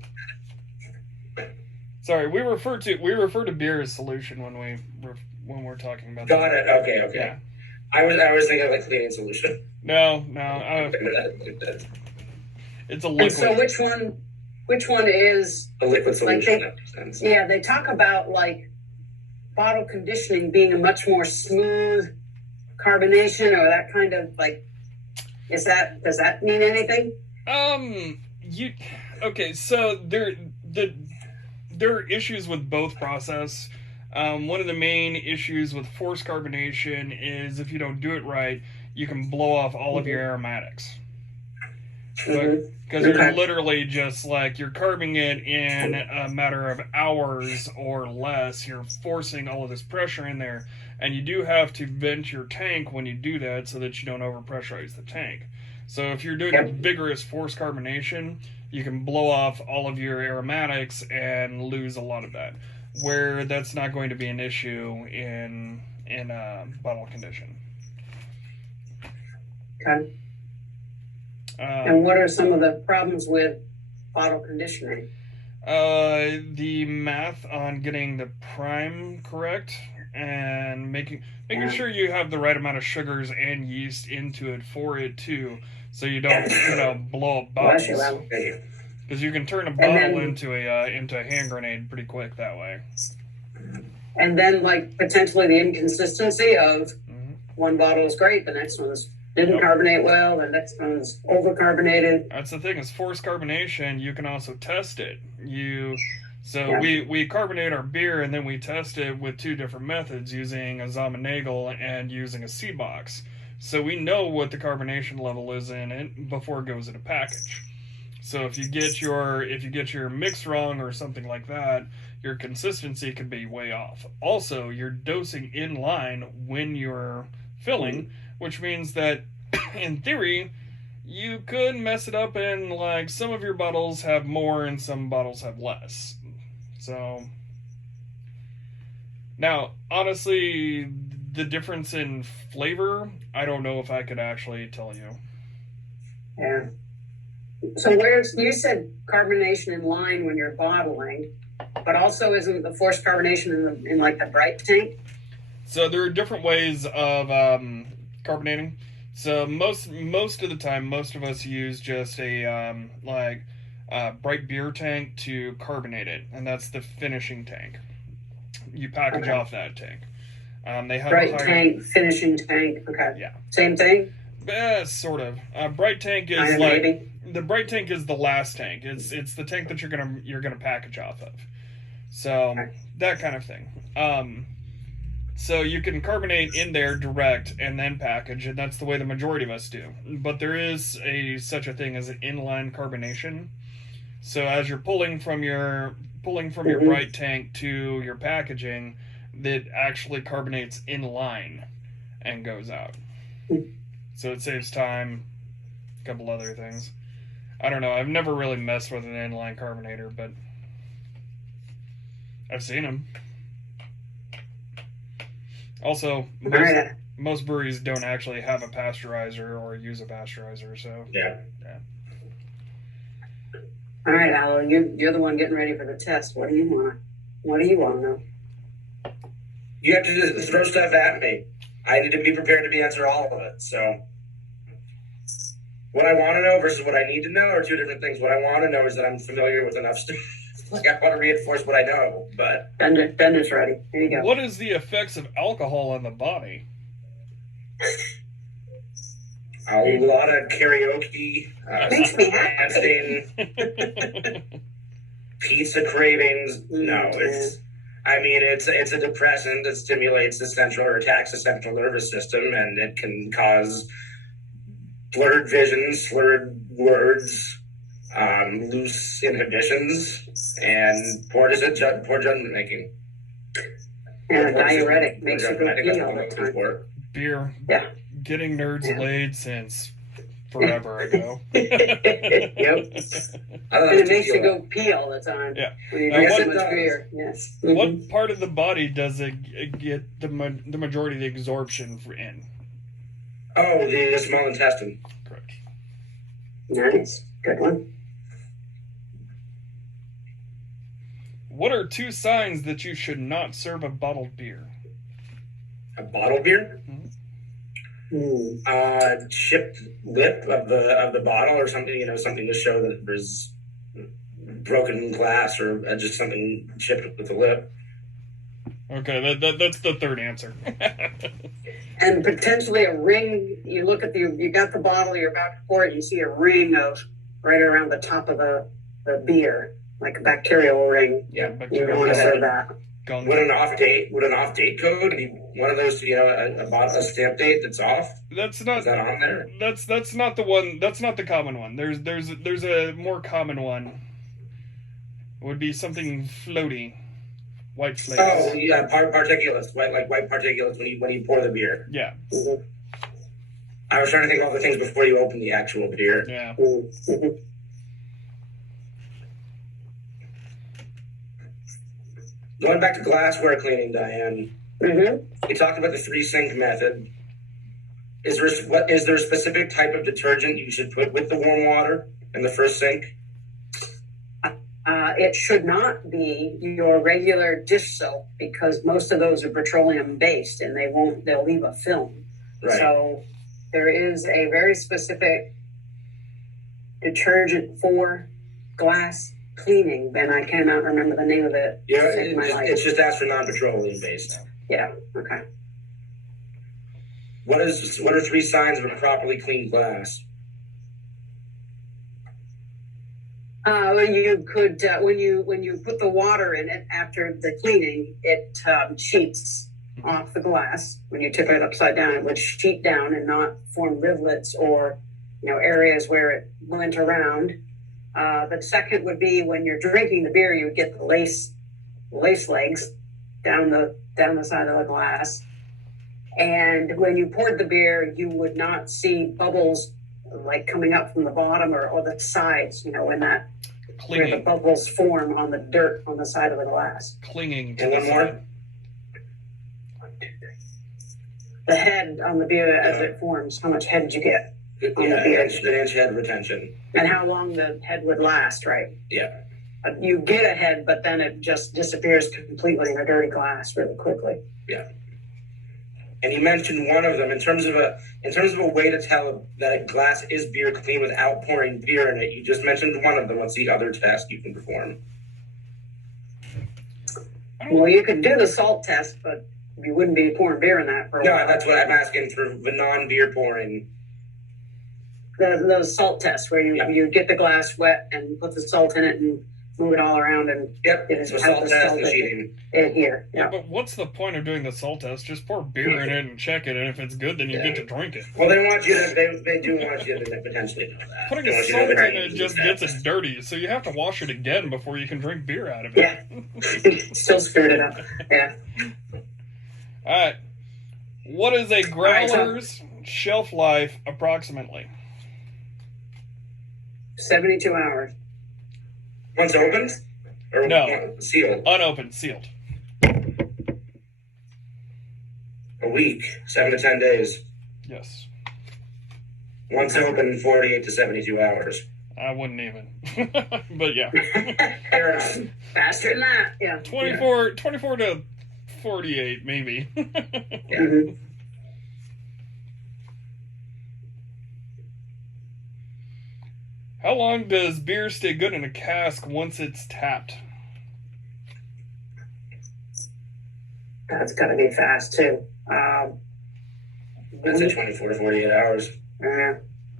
Sorry, we refer to beer as solution when we're talking about. Got it. Okay. Yeah. I was thinking of like cleaning solution. No. It's a liquid. And so which one which one is a liquid solution. Like they talk about like bottle conditioning being a much more smooth carbonation or that kind of like. Does that mean anything? Okay, so there are issues with both process. One of the main issues with forced carbonation is if you don't do it right, you can blow off all of your aromatics. Because you're literally just like, you're carbing it in a matter of hours or less. You're forcing all of this pressure in there. And you do have to vent your tank when you do that so that you don't overpressurize the tank. So if you're doing a vigorous forced carbonation, you can blow off all of your aromatics and lose a lot of that. Where that's not going to be an issue in bottle condition. Okay. And what are some of the problems with bottle conditioning? The math on getting the prime correct and making sure you have the right amount of sugars and yeast into it for it too, so you don't blow up bottles. Because you can turn a bottle into a hand grenade pretty quick that way. And then, like, potentially the inconsistency of one bottle is great, the next one didn't carbonate well, the next one's overcarbonated. That's the thing, is forced carbonation, you can also test it. We carbonate our beer and then we test it with two different methods, using a Zamenagel and using a C-box. So we know what the carbonation level is in it before it goes in a package. So if you get your mix wrong or something like that, your consistency could be way off. Also, you're dosing in line when you're filling, which means that in theory you could mess it up and like some of your bottles have more and some bottles have less. So now, honestly, the difference in flavor, I don't know if I could actually tell you. Yeah. So you said carbonation in line when you're bottling, but also isn't the forced carbonation in like the bright tank? So there are different ways of carbonating. So most of the time, most of us use just a bright beer tank to carbonate it, and that's the finishing tank. You package off that tank. They have bright tank, finishing tank. Okay. Yeah. Same thing. Sort of. Bright tank is the bright tank is the last tank. It's the tank that you're gonna package off of. So that kind of thing. So you can carbonate in there direct and then package, and that's the way the majority of us do. But there is such a thing as an inline carbonation. So as you're pulling from your bright tank to your packaging, that actually carbonates in line and goes out. So it saves time, a couple other things. I don't know. I've never really messed with an inline carbonator, but I've seen them. Also, most breweries don't actually have a pasteurizer or use a pasteurizer, so yeah. All right, Alan, you're the one getting ready for the test. What do you want to know? You have to just throw stuff at me. I need to be prepared to answer all of it. So, what I want to know versus what I need to know are two different things. What I want to know is that I'm familiar with enough stuff. Like, I want to reinforce what I know, but... Ben is ready. Here you go. What is the effects of alcohol on the body? A lot of karaoke, makes me happy. Pizza cravings. No, it's a depressant that stimulates the central or attacks the central nervous system, and it can cause blurred visions, slurred words, loose inhibitions, and poor judgment making. And a diuretic makes you go pee all the time. Beer. Yeah. Getting nerds laid since forever ago. Yep. And it makes you go pee all the time. Yeah. When you drink so much beer. Yes. Mm-hmm. What part of the body does it get the majority of the absorption in? Oh, the small intestine. Correct. Nice. Good one. What are two signs that you should not serve a bottled beer? A bottled beer? Mm-hmm. Chipped lip of the bottle or something, something to show that there's broken glass or just something chipped with the lip. Okay, that's the third answer. And potentially a ring. You look at you got the bottle, you're about to pour it, you see a ring of right around the top of the beer, like a bacterial ring. Yeah, you don't want to serve that. Would an off date code be one of those? A stamp date that's off. That's not. Is that on there? That's not the one. That's not the common one. There's a more common one. It would be something floaty, white flakes. Oh yeah, particulates, white particulates when you pour the beer. Yeah. Mm-hmm. I was trying to think of all the things before you open the actual beer. Yeah. Mm-hmm. Going back to glassware cleaning, Diane. Mm-hmm. We talked about the 3-sink method. Is there a specific type of detergent you should put with the warm water in the first sink? It should not be your regular dish soap because most of those are petroleum based and they'll leave a film. Right. So there is a very specific detergent for glass cleaning, and I cannot remember the name of it. Yeah, it's just asked for non-petroleum based. Yeah, okay. What are 3 signs of a properly cleaned glass? You could when you put the water in it after the cleaning, it sheets off the glass. When you tip it upside down, it would sheet down and not form rivulets or areas where it went around. The second would be when you're drinking the beer, you would get the lace legs down the side of the glass. And when you poured the beer, you would not see bubbles like coming up from the bottom or the sides, when that clinging. Where the bubbles form on the dirt on the side of the glass. Clinging to and one more. The head on the beer as it forms. How much head did you get on the beer? An inch head retention. And how long the head would last, right? Yeah. You get a head, but then it just disappears completely in a dirty glass really quickly. Yeah. And you mentioned one of them in terms of a way to tell that a glass is beer clean without pouring beer in it. You just mentioned one of them. What's the other test you can perform? Well, you could do the salt test, but you wouldn't be pouring beer in that for a while. No, that's what I'm asking for the non-beer pouring. The salt test where you get the glass wet and put the salt in it and move it all around and so salt test is eating in here. Yeah, but what's the point of doing the salt test? Just pour beer in it and check it, and if it's good, then you get to drink it. Well, they do want you to potentially know that. Putting a salt in it just gets it dirty, so you have to wash it again before you can drink beer out of it. Yeah, still screwed it up. Yeah. All right. What is a growler's shelf life approximately? 72 hours. Once opened? Or no. Sealed? Unopened, sealed. A week, 7 to 10 days. Yes. Once open, 48 to 72 hours. I wouldn't even. But yeah. Fair enough. Faster than that, yeah. 24 to 48, maybe. Yeah. Mm-hmm. How long does beer stay good in a cask once it's tapped? That's got to be fast, too. I'd say 24 to 48 hours.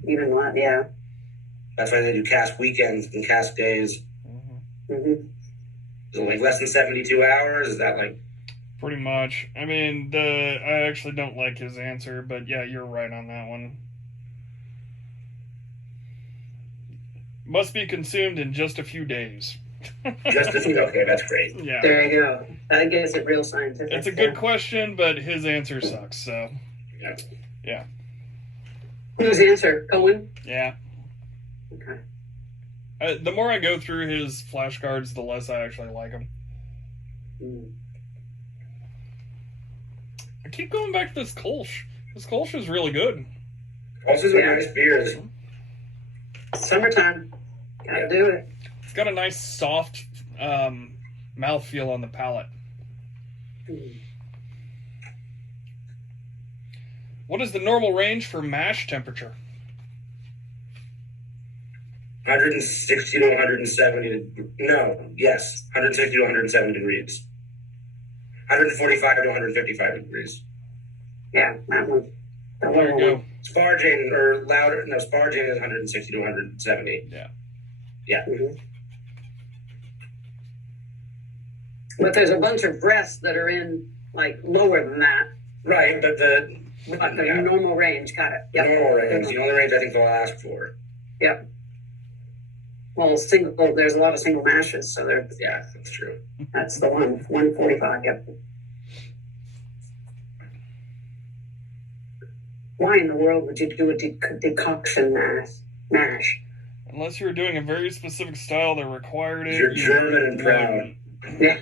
Even less, yeah. That's why they do cask weekends and cask days. Mm-hmm. Mm-hmm. Is it like less than 72 hours? Is that like... Pretty much. I mean, I actually don't like his answer, but yeah, you're right on that one. Must be consumed in just a few days. Just a few? Okay, that's great. Yeah. There you go. I guess it's real scientific. It's a good question, but his answer sucks, so... Yeah. Whose answer? Cohen? Yeah. Okay. The more I go through his flashcards, the less I actually like him. I keep going back to this Kolsch. This Kolsch is really good. Kolsch's are nice beers. Summertime. Gotta do it. It's got a nice soft mouthfeel on the palate. What is the normal range for mash temperature? 160 to 170. No, yes, 160 to 170 degrees. 145 to 155 degrees. Yeah, that one. There you go. Sparging or louder. No, sparging is 160 to 170. Yeah. Yeah. Mm-hmm. But there's a bunch of breaths that are in like lower than that. Right, but the normal range, got it. Yep. Normal range, the only range I think they'll ask for. Yep. Well, there's a lot of single mashes, so there's. Yeah, that's true. That's the one, 145. Yep. Why in the world would you do a decoction mash? Unless you were doing a very specific style that required it. You're German and proud. Yeah.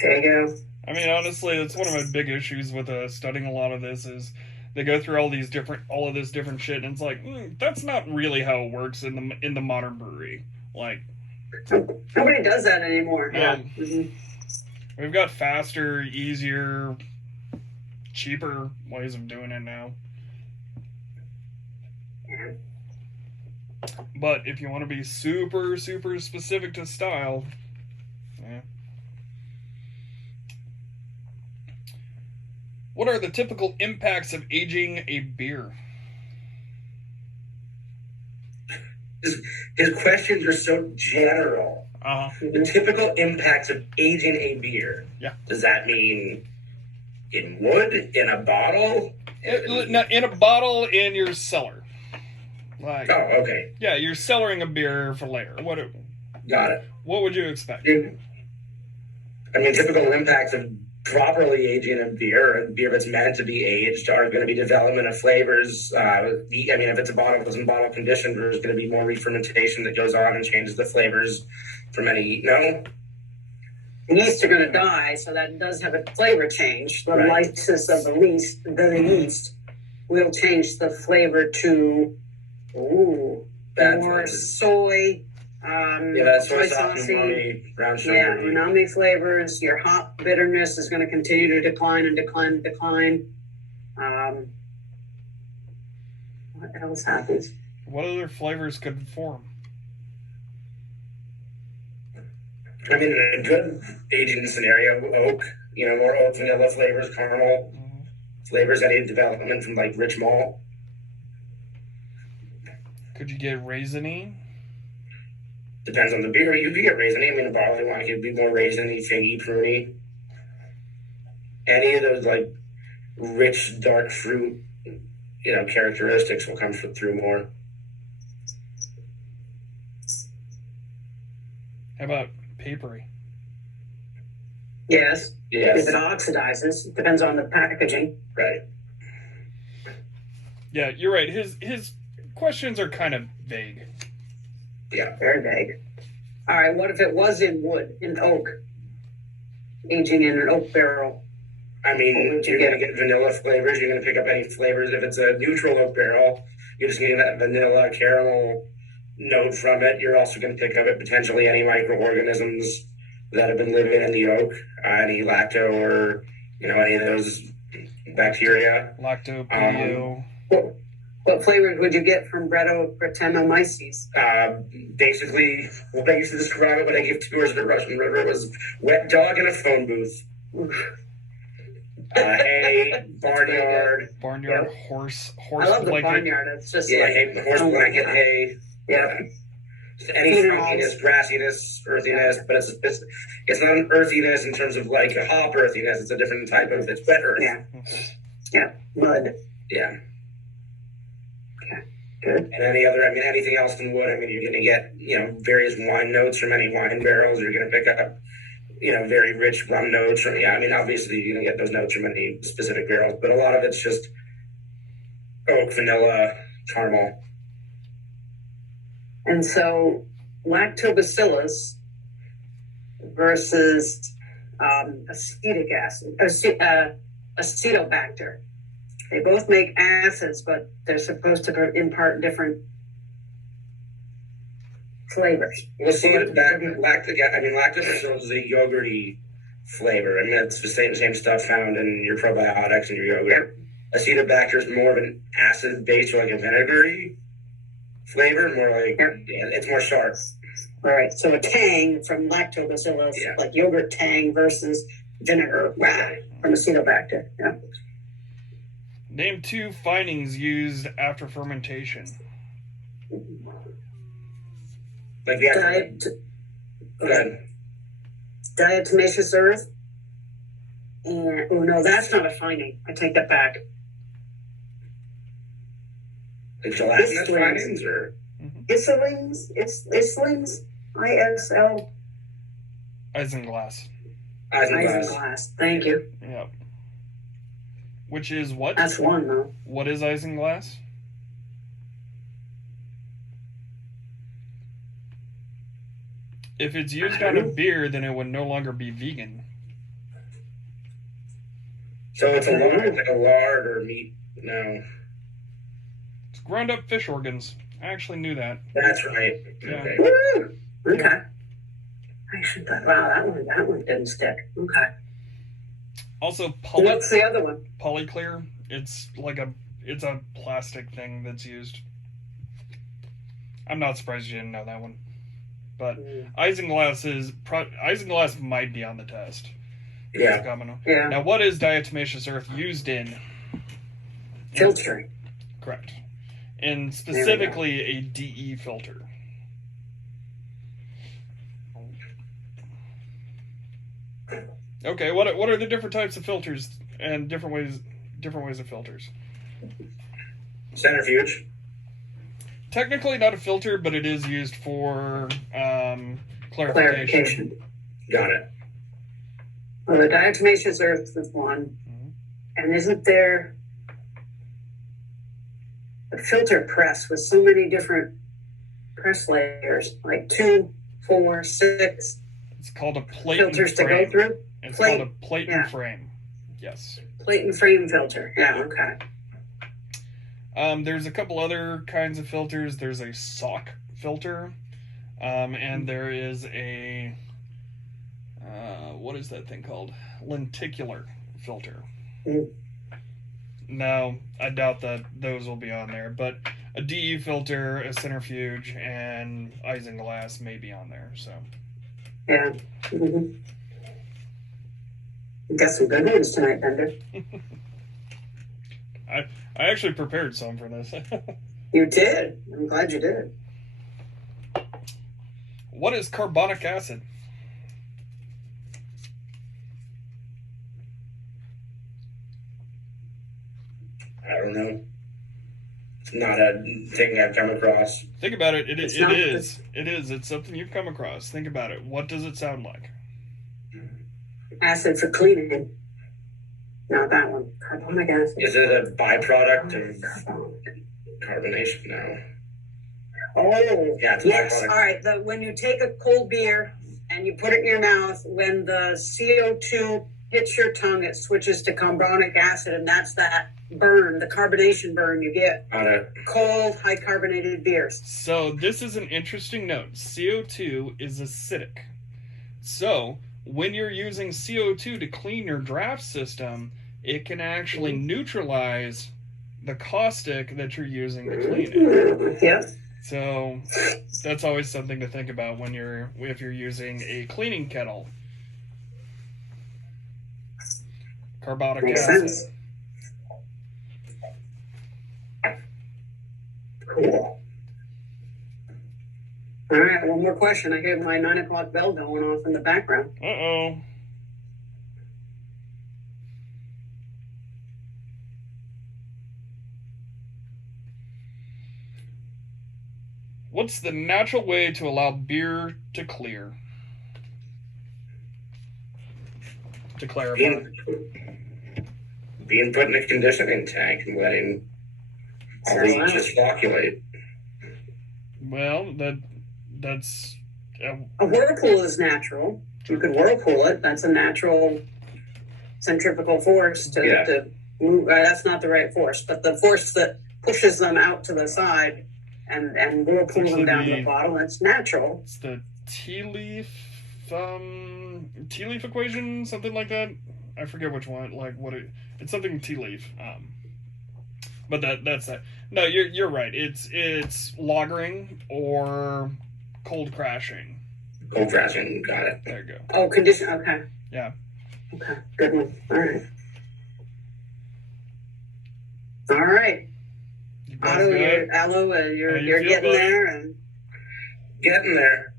There you go. I mean, honestly, that's one of my big issues with studying a lot of this is they go through all of this different shit, and it's like that's not really how it works in the modern brewery. Like, nobody does that anymore. Yeah. We've got faster, easier, cheaper ways of doing it now. Yeah. But if you want to be super, super specific to style, yeah. What are the typical impacts of aging a beer? His questions are so general. The typical impacts of aging a beer. Yeah. Does that mean in wood, in a bottle? In a bottle in your cellar. Like, oh, okay. Yeah, you're cellaring a beer for later. Got it. What would you expect? I mean, typical impacts of properly aging a beer that's meant to be aged, are going to be development of flavors. I mean, if it's a bottle that's in bottle condition, there's going to be more re-fermentation that goes on and changes the flavors from any. No? The yeast are going to die, so that does have a flavor change. The lysis of the yeast will change the flavor to more soy. Soy saucy, brown sugar. Yeah, umami flavors. Your hop bitterness is going to continue to decline and decline and decline. What else happens? What other flavors could form? I mean, in a good aging scenario, oak, more oak, vanilla flavors, caramel flavors, any development from like rich malt. Could you get raisiny? Depends on the beer. You could get raisiny. I mean, a barley wine could be more raisiny, figgy, pruny. Any of those like rich, dark fruit, characteristics will come through more. How about papery? Yes. If it oxidizes, it depends on the packaging. Right. Yeah, you're right. His questions are kind of vague. Yeah. Very vague. All right, what if it was in wood, in oak? Aging in an oak barrel. I mean, you're going to get vanilla flavors. You're going to pick up any flavors. If it's a neutral oak barrel, you're just getting that vanilla caramel note from it. You're also going to pick up potentially any microorganisms that have been living in the oak, any lacto or, any of those bacteria. Lactobacillus. What flavors would you get from Brettanomyces? Basically, what I used to describe it when I gave tours of the Russian River was wet dog in a phone booth. Hay, barnyard. Barnyard, horse I love the blanket. barnyard. It's just horse blanket, hay. Yeah. Any fruitiness, grassiness, earthiness, but it's not an earthiness in terms of like a hop earthiness. It's a different type of, it's wet earth. Yeah, mud. Yeah. Good. And anything else than wood. I mean, you're going to get, various wine notes from any wine barrels. You're going to pick up, very rich rum notes from, obviously you're going to get those notes from any specific barrels, but a lot of it's just oak, vanilla, caramel. And so lactobacillus versus acetic acid, acetobacter. They both make acids, but they're supposed to impart different flavors. Well, lactobacillus is a yogurty flavor. I mean, it's the same stuff found in your probiotics and your yogurt. Acetobacter is more of an acid base or like a vinegary flavor, more like it's more sharp. All right, so a tang from lactobacillus, like yogurt tang versus vinegar from acetobacter. Yeah. Name 2 findings used after fermentation. Like the diatomaceous earth. And no, that's not a finding. I take that back. The gelatinous findings or Islings? ISL. Isinglass. Isinglass. Thank you. Yeah. Which is what? That's one, though. What is isinglass? If it's used on a beer, then it would no longer be vegan. So it's a lard, like a lard or meat? No. It's ground up fish organs. I actually knew that. That's right. Yeah. Okay. Woo! Okay. Yeah. I should thought, wow, that one didn't stick. Okay. Also, what's the other one? Polyclear. It's a plastic thing that's used. I'm not surprised you didn't know that one. But isinglass might be on the test. Yeah. Now, what is diatomaceous earth used in? Filtering. Correct. And specifically a DE filter. Okay, what are the different types of filters and different ways of filters? Centrifuge. Technically not a filter, but it is used for clarification. Got it. Well, the diatomaceous earth is one. And isn't there a filter press with so many different press layers, like 2, 4, 6? It's called a plate filters to go through? It's called a plate and frame. Yes. Plate and frame filter. Yeah, okay. There's a couple other kinds of filters. There's a sock filter, and there is a what is that thing called? Lenticular filter. Now, I doubt that those will be on there, but a DE filter, a centrifuge, and isinglass may be on there. So. Yeah. Mm-hmm. Got some good ones tonight, Bender. I actually prepared some for this. You did. I'm glad you did. What is carbonic acid? I don't know. It's not a thing I've come across. Think about it. It is. It's something you've come across. Think about it. What does it sound like? Acid for cleaning. Not that one. Carbonic acid. Is it a byproduct of carbonation? No. Oh, yeah, it's yes. All right. When you take a cold beer and you put it in your mouth, when the CO2 hits your tongue, it switches to carbonic acid, and that's that burn, the carbonation burn you get. Cold, high carbonated beers. So this is an interesting note. CO2 is acidic. So when you're using CO2 to clean your draft system, it can actually neutralize the caustic that you're using to clean it. Yep. So that's always something to think about if you're using a cleaning kettle. Carbonic Makes acid. Sense. Cool. All right, one more question. I hear my 9 o'clock bell going off in the background. Uh-oh. What's the natural way to allow beer to clear? To clarify. Being put in a conditioning tank and letting all the just flocculate. Well, that's... A whirlpool is natural. You could whirlpool it. That's a natural centrifugal force to move. That's not the right force, but the force that pushes them out to the side and whirlpool them down to the bottom, that's natural. It's the tea leaf equation, something like that. I forget which one. It's something tea leaf. But that's that. No, you're right. It's lagering or cold crashing. Cold crashing, got it. There you go. Oh, condition. Okay. Yeah. Okay, good one. All right. All right. Otto, you're getting buddy? there and getting there.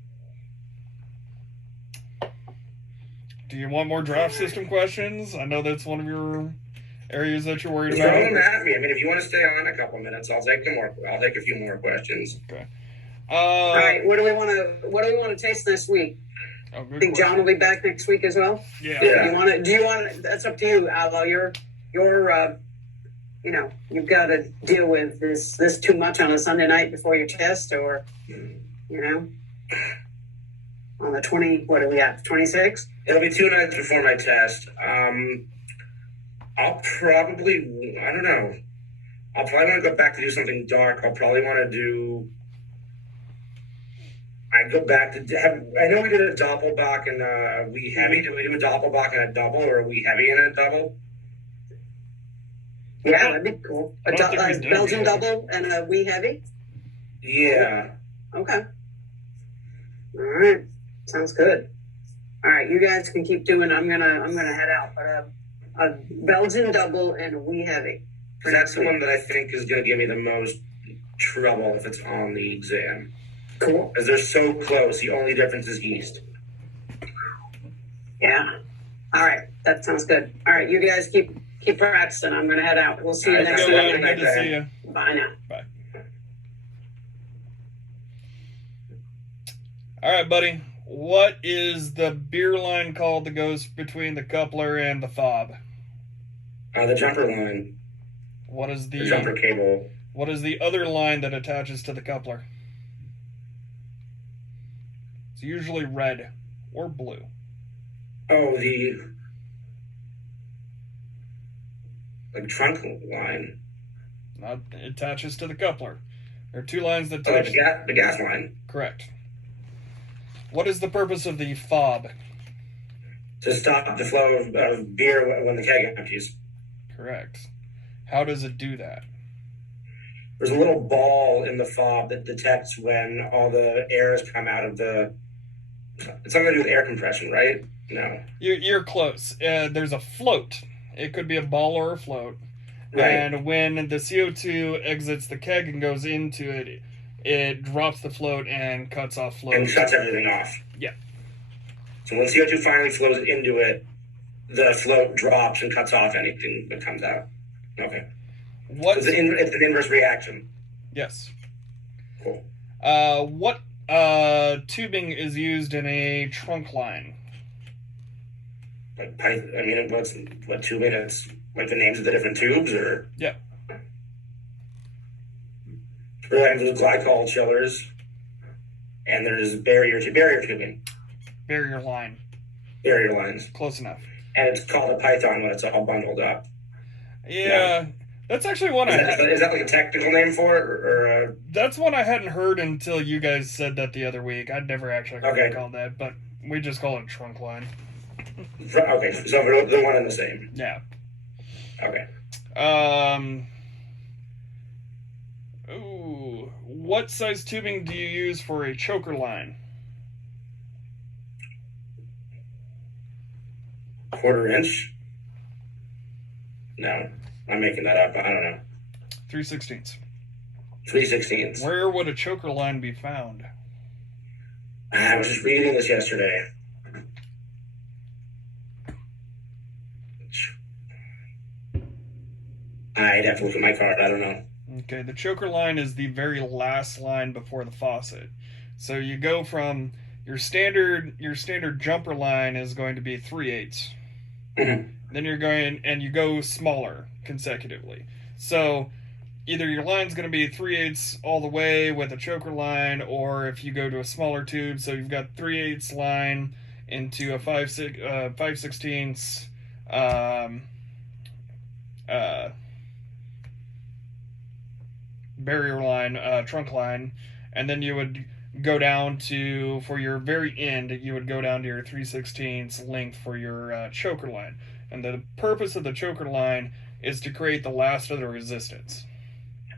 Do you want more draft system questions? I know that's one of your areas that you're worried about. Throw them at me. I mean, if you want to stay on a couple minutes, I'll take a few more questions. Okay. All right. What do we want to taste this week? Oh, good think question. John will be back next week as well. Yeah. Do you want to? That's up to you, Allo. You're you've got to deal with this too much on a Sunday night before your test, or on the 20. What do we got? 26. It'll be 2 nights before my test. I'll probably, I don't know. I'll probably want to go back to do something dark. I'll probably want to do. I go back to I know we did a Doppelbock and a wee heavy. Did we do a Doppelbock and a double, or a wee heavy and a double? Yeah, that'd be cool. A Belgian double and a wee heavy. Yeah. Okay. All right. Sounds good. All right, you guys can keep doing. I'm gonna head out, but a Belgian double and a wee heavy. That's the one that I think is going to give me the most trouble if it's on the exam. Cool. Because they're so close. The only difference is yeast. Yeah. All right. That sounds good. All right. You guys keep practicing. I'm going to head out. We'll see you next week. week. Good to see you. Bye now. Bye. All right, buddy. What is the beer line called that goes between the coupler and the fob? The jumper line. What is the jumper cable? What is the other line that attaches to the coupler? It's usually red or blue. Oh, the trunk line. It attaches to the coupler. There are 2 lines that attach. attach. The gas line. Correct. What is the purpose of the fob? To stop the flow of beer when the keg empties. Correct. How does it do that? There's a little ball in the fob that detects when all the air has come out of the. It's something to do with air compression, right? No. You're close. There's a float. It could be a ball or a float. Right. And when the CO2 exits the keg and goes into it, it drops the float and cuts off flow. And shuts everything off. Yeah. So when CO2 finally flows into it, the float drops and cuts off anything that comes out. Okay. It's an inverse reaction. Yes. Cool. What tubing is used in a trunk line? What tubing? It's like the names of the different tubes, or yeah. There's glycol chillers, and there's barrier tubing. Barrier line. Barrier lines. Close enough. And it's called a python when it's all bundled up. Yeah. No. That's actually one is that like a technical name for it, or That's one I hadn't heard until you guys said that the other week. I'd never actually heard it called that, but we just call it a trunk line. Okay, so they're one and the same. Yeah. Okay. What size tubing do you use for a choker line? 1/4 inch? No, I'm making that up. I don't know. 3/16. 3/16. Where would a choker line be found? I was just reading this yesterday. I'd have to look at my card. I don't know. Okay, the choker line is the very last line before the faucet. So you go from your standard jumper line is going to be 3/8. Mm-hmm. Then you go smaller consecutively. So either your line's going to be 3/8 all the way with a choker line, or if you go to a smaller tube, so you've got 3/8 line into a 5/16 barrier line, trunk line, and then you would go down to, for your very end, you would go down to your 3/16 length for your choker line. And the purpose of the choker line is to create the last of the resistance.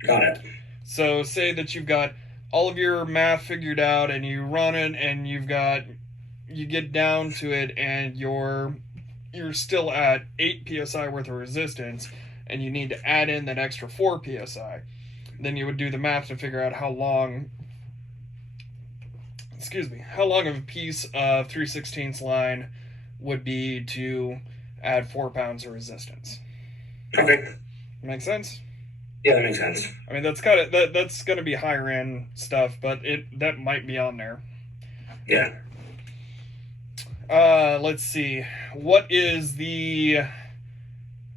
Got it. So say that you've got all of your math figured out and you run it and you get down to it and you're still at 8 psi worth of resistance and you need to add in that extra 4 psi. Then you would do the math to figure out how long of a piece of 3/16 line would be to add 4 pounds of resistance. Okay. Make sense? Yeah, that makes sense. I mean, that's going to be higher end stuff, but that might be on there. Yeah. Let's see. What is the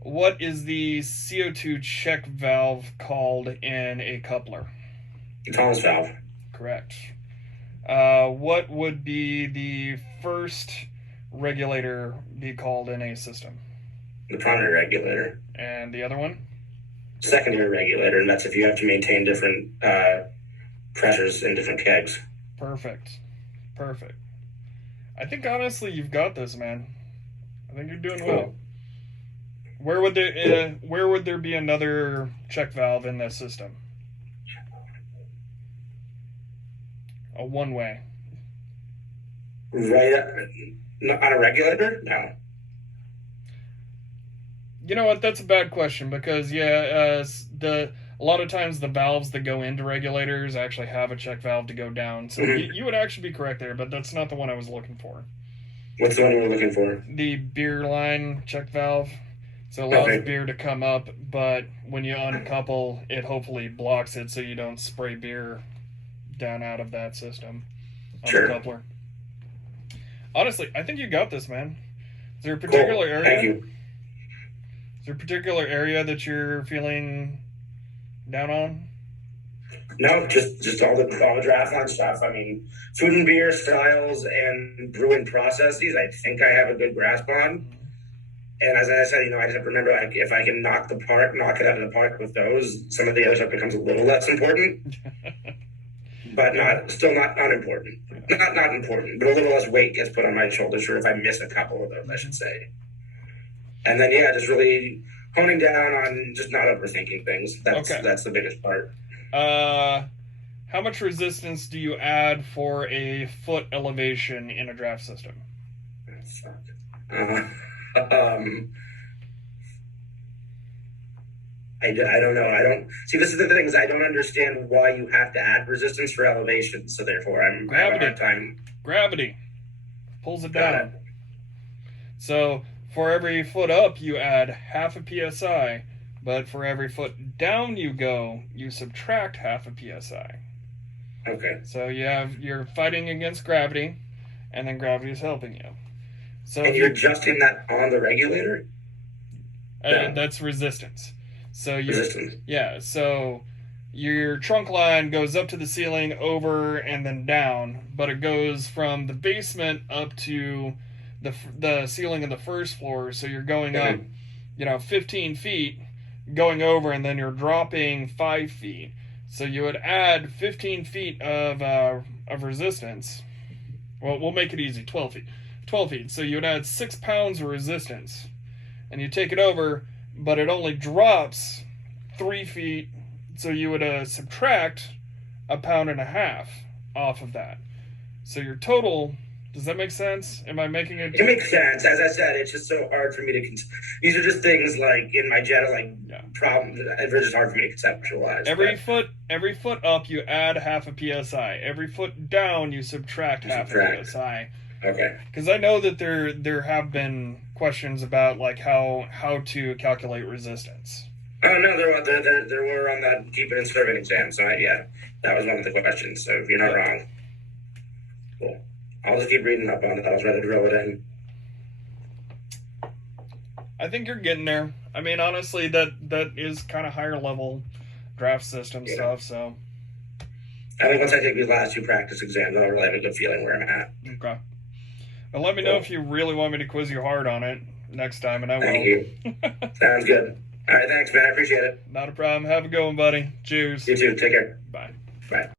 CO2 check valve called in a coupler? The Thomas valve. Correct. What would be the first regulator be called in a system? The primary regulator. And the other one? Secondary regulator, and that's if you have to maintain different pressures in different kegs. Perfect. I think honestly you've got this, man. I think you're doing well. Where would there be another check valve in this system? A one-way. Right on a regulator? No. You know what? That's a bad question because a lot of times the valves that go into regulators actually have a check valve to go down. So you would actually be correct there, but that's not the one I was looking for. What's the one you were looking for? The beer line check valve. So it allows beer to come up, but when you uncouple, it hopefully blocks it so you don't spray beer down out of that system on the coupler. Honestly, I think you got this, man. Is there a particular area? Thank you. Is there a particular area that you're feeling down on? No, just all the draft line stuff. I mean, food and beer styles and brewing processes, I think I have a good grasp on. And as I said, I just have to remember, like, if I can knock it out of the park with those, some of the other stuff becomes a little less important. But still not important. Not important, but a little less weight gets put on my shoulders if I miss a couple of those, I should say. And then, just really honing down on just not overthinking things. That's the biggest part. How much resistance do you add for a foot elevation in a draft system? I don't know. I don't see. This is the thing, is I don't understand why you have to add resistance for elevation. So therefore, I have a hard time. Gravity pulls it down. So for every foot up, you add half a psi, but for every foot down you go, you subtract half a psi. Okay. So you're fighting against gravity, and then gravity is helping you. So and you're adjusting that on the regulator. That's resistance. So resistance. Yeah. So your trunk line goes up to the ceiling, over, and then down, but it goes from the basement up to the ceiling of the first floor. So you're going up, 15 feet, going over, and then you're dropping 5 feet. So you would add 15 feet of resistance. Well, we'll make it easy. 12 feet. 12 feet. So you would add 6 pounds of resistance, and you take it over, but it only drops 3 feet. So you would subtract 1.5 pounds off of that. So your total, does that make sense? Am I making it? It makes sense. As I said, it's just so hard for me to. These are just things like in my problems. It's just hard for me to conceptualize. Every foot up, you add half a psi. Every foot down, you subtract half a psi. Okay. Because I know that there have been questions about like how to calculate resistance. Oh no, there were on that keep it in serving exam. So that was one of the questions. So if you're not wrong, cool. I'll just keep reading up on it. I was ready to drill it in. I think you're getting there. I mean, honestly, that is kind of higher level draft system stuff. So I think once I take these last 2 practice exams, I'll really have a good feeling where I'm at. Okay. Well, let me know if you really want me to quiz you hard on it next time, and I will. Thank you. Sounds good. All right, thanks, man. I appreciate it. Not a problem. Have a good one, buddy. Cheers. You too. Take care. Bye. Bye.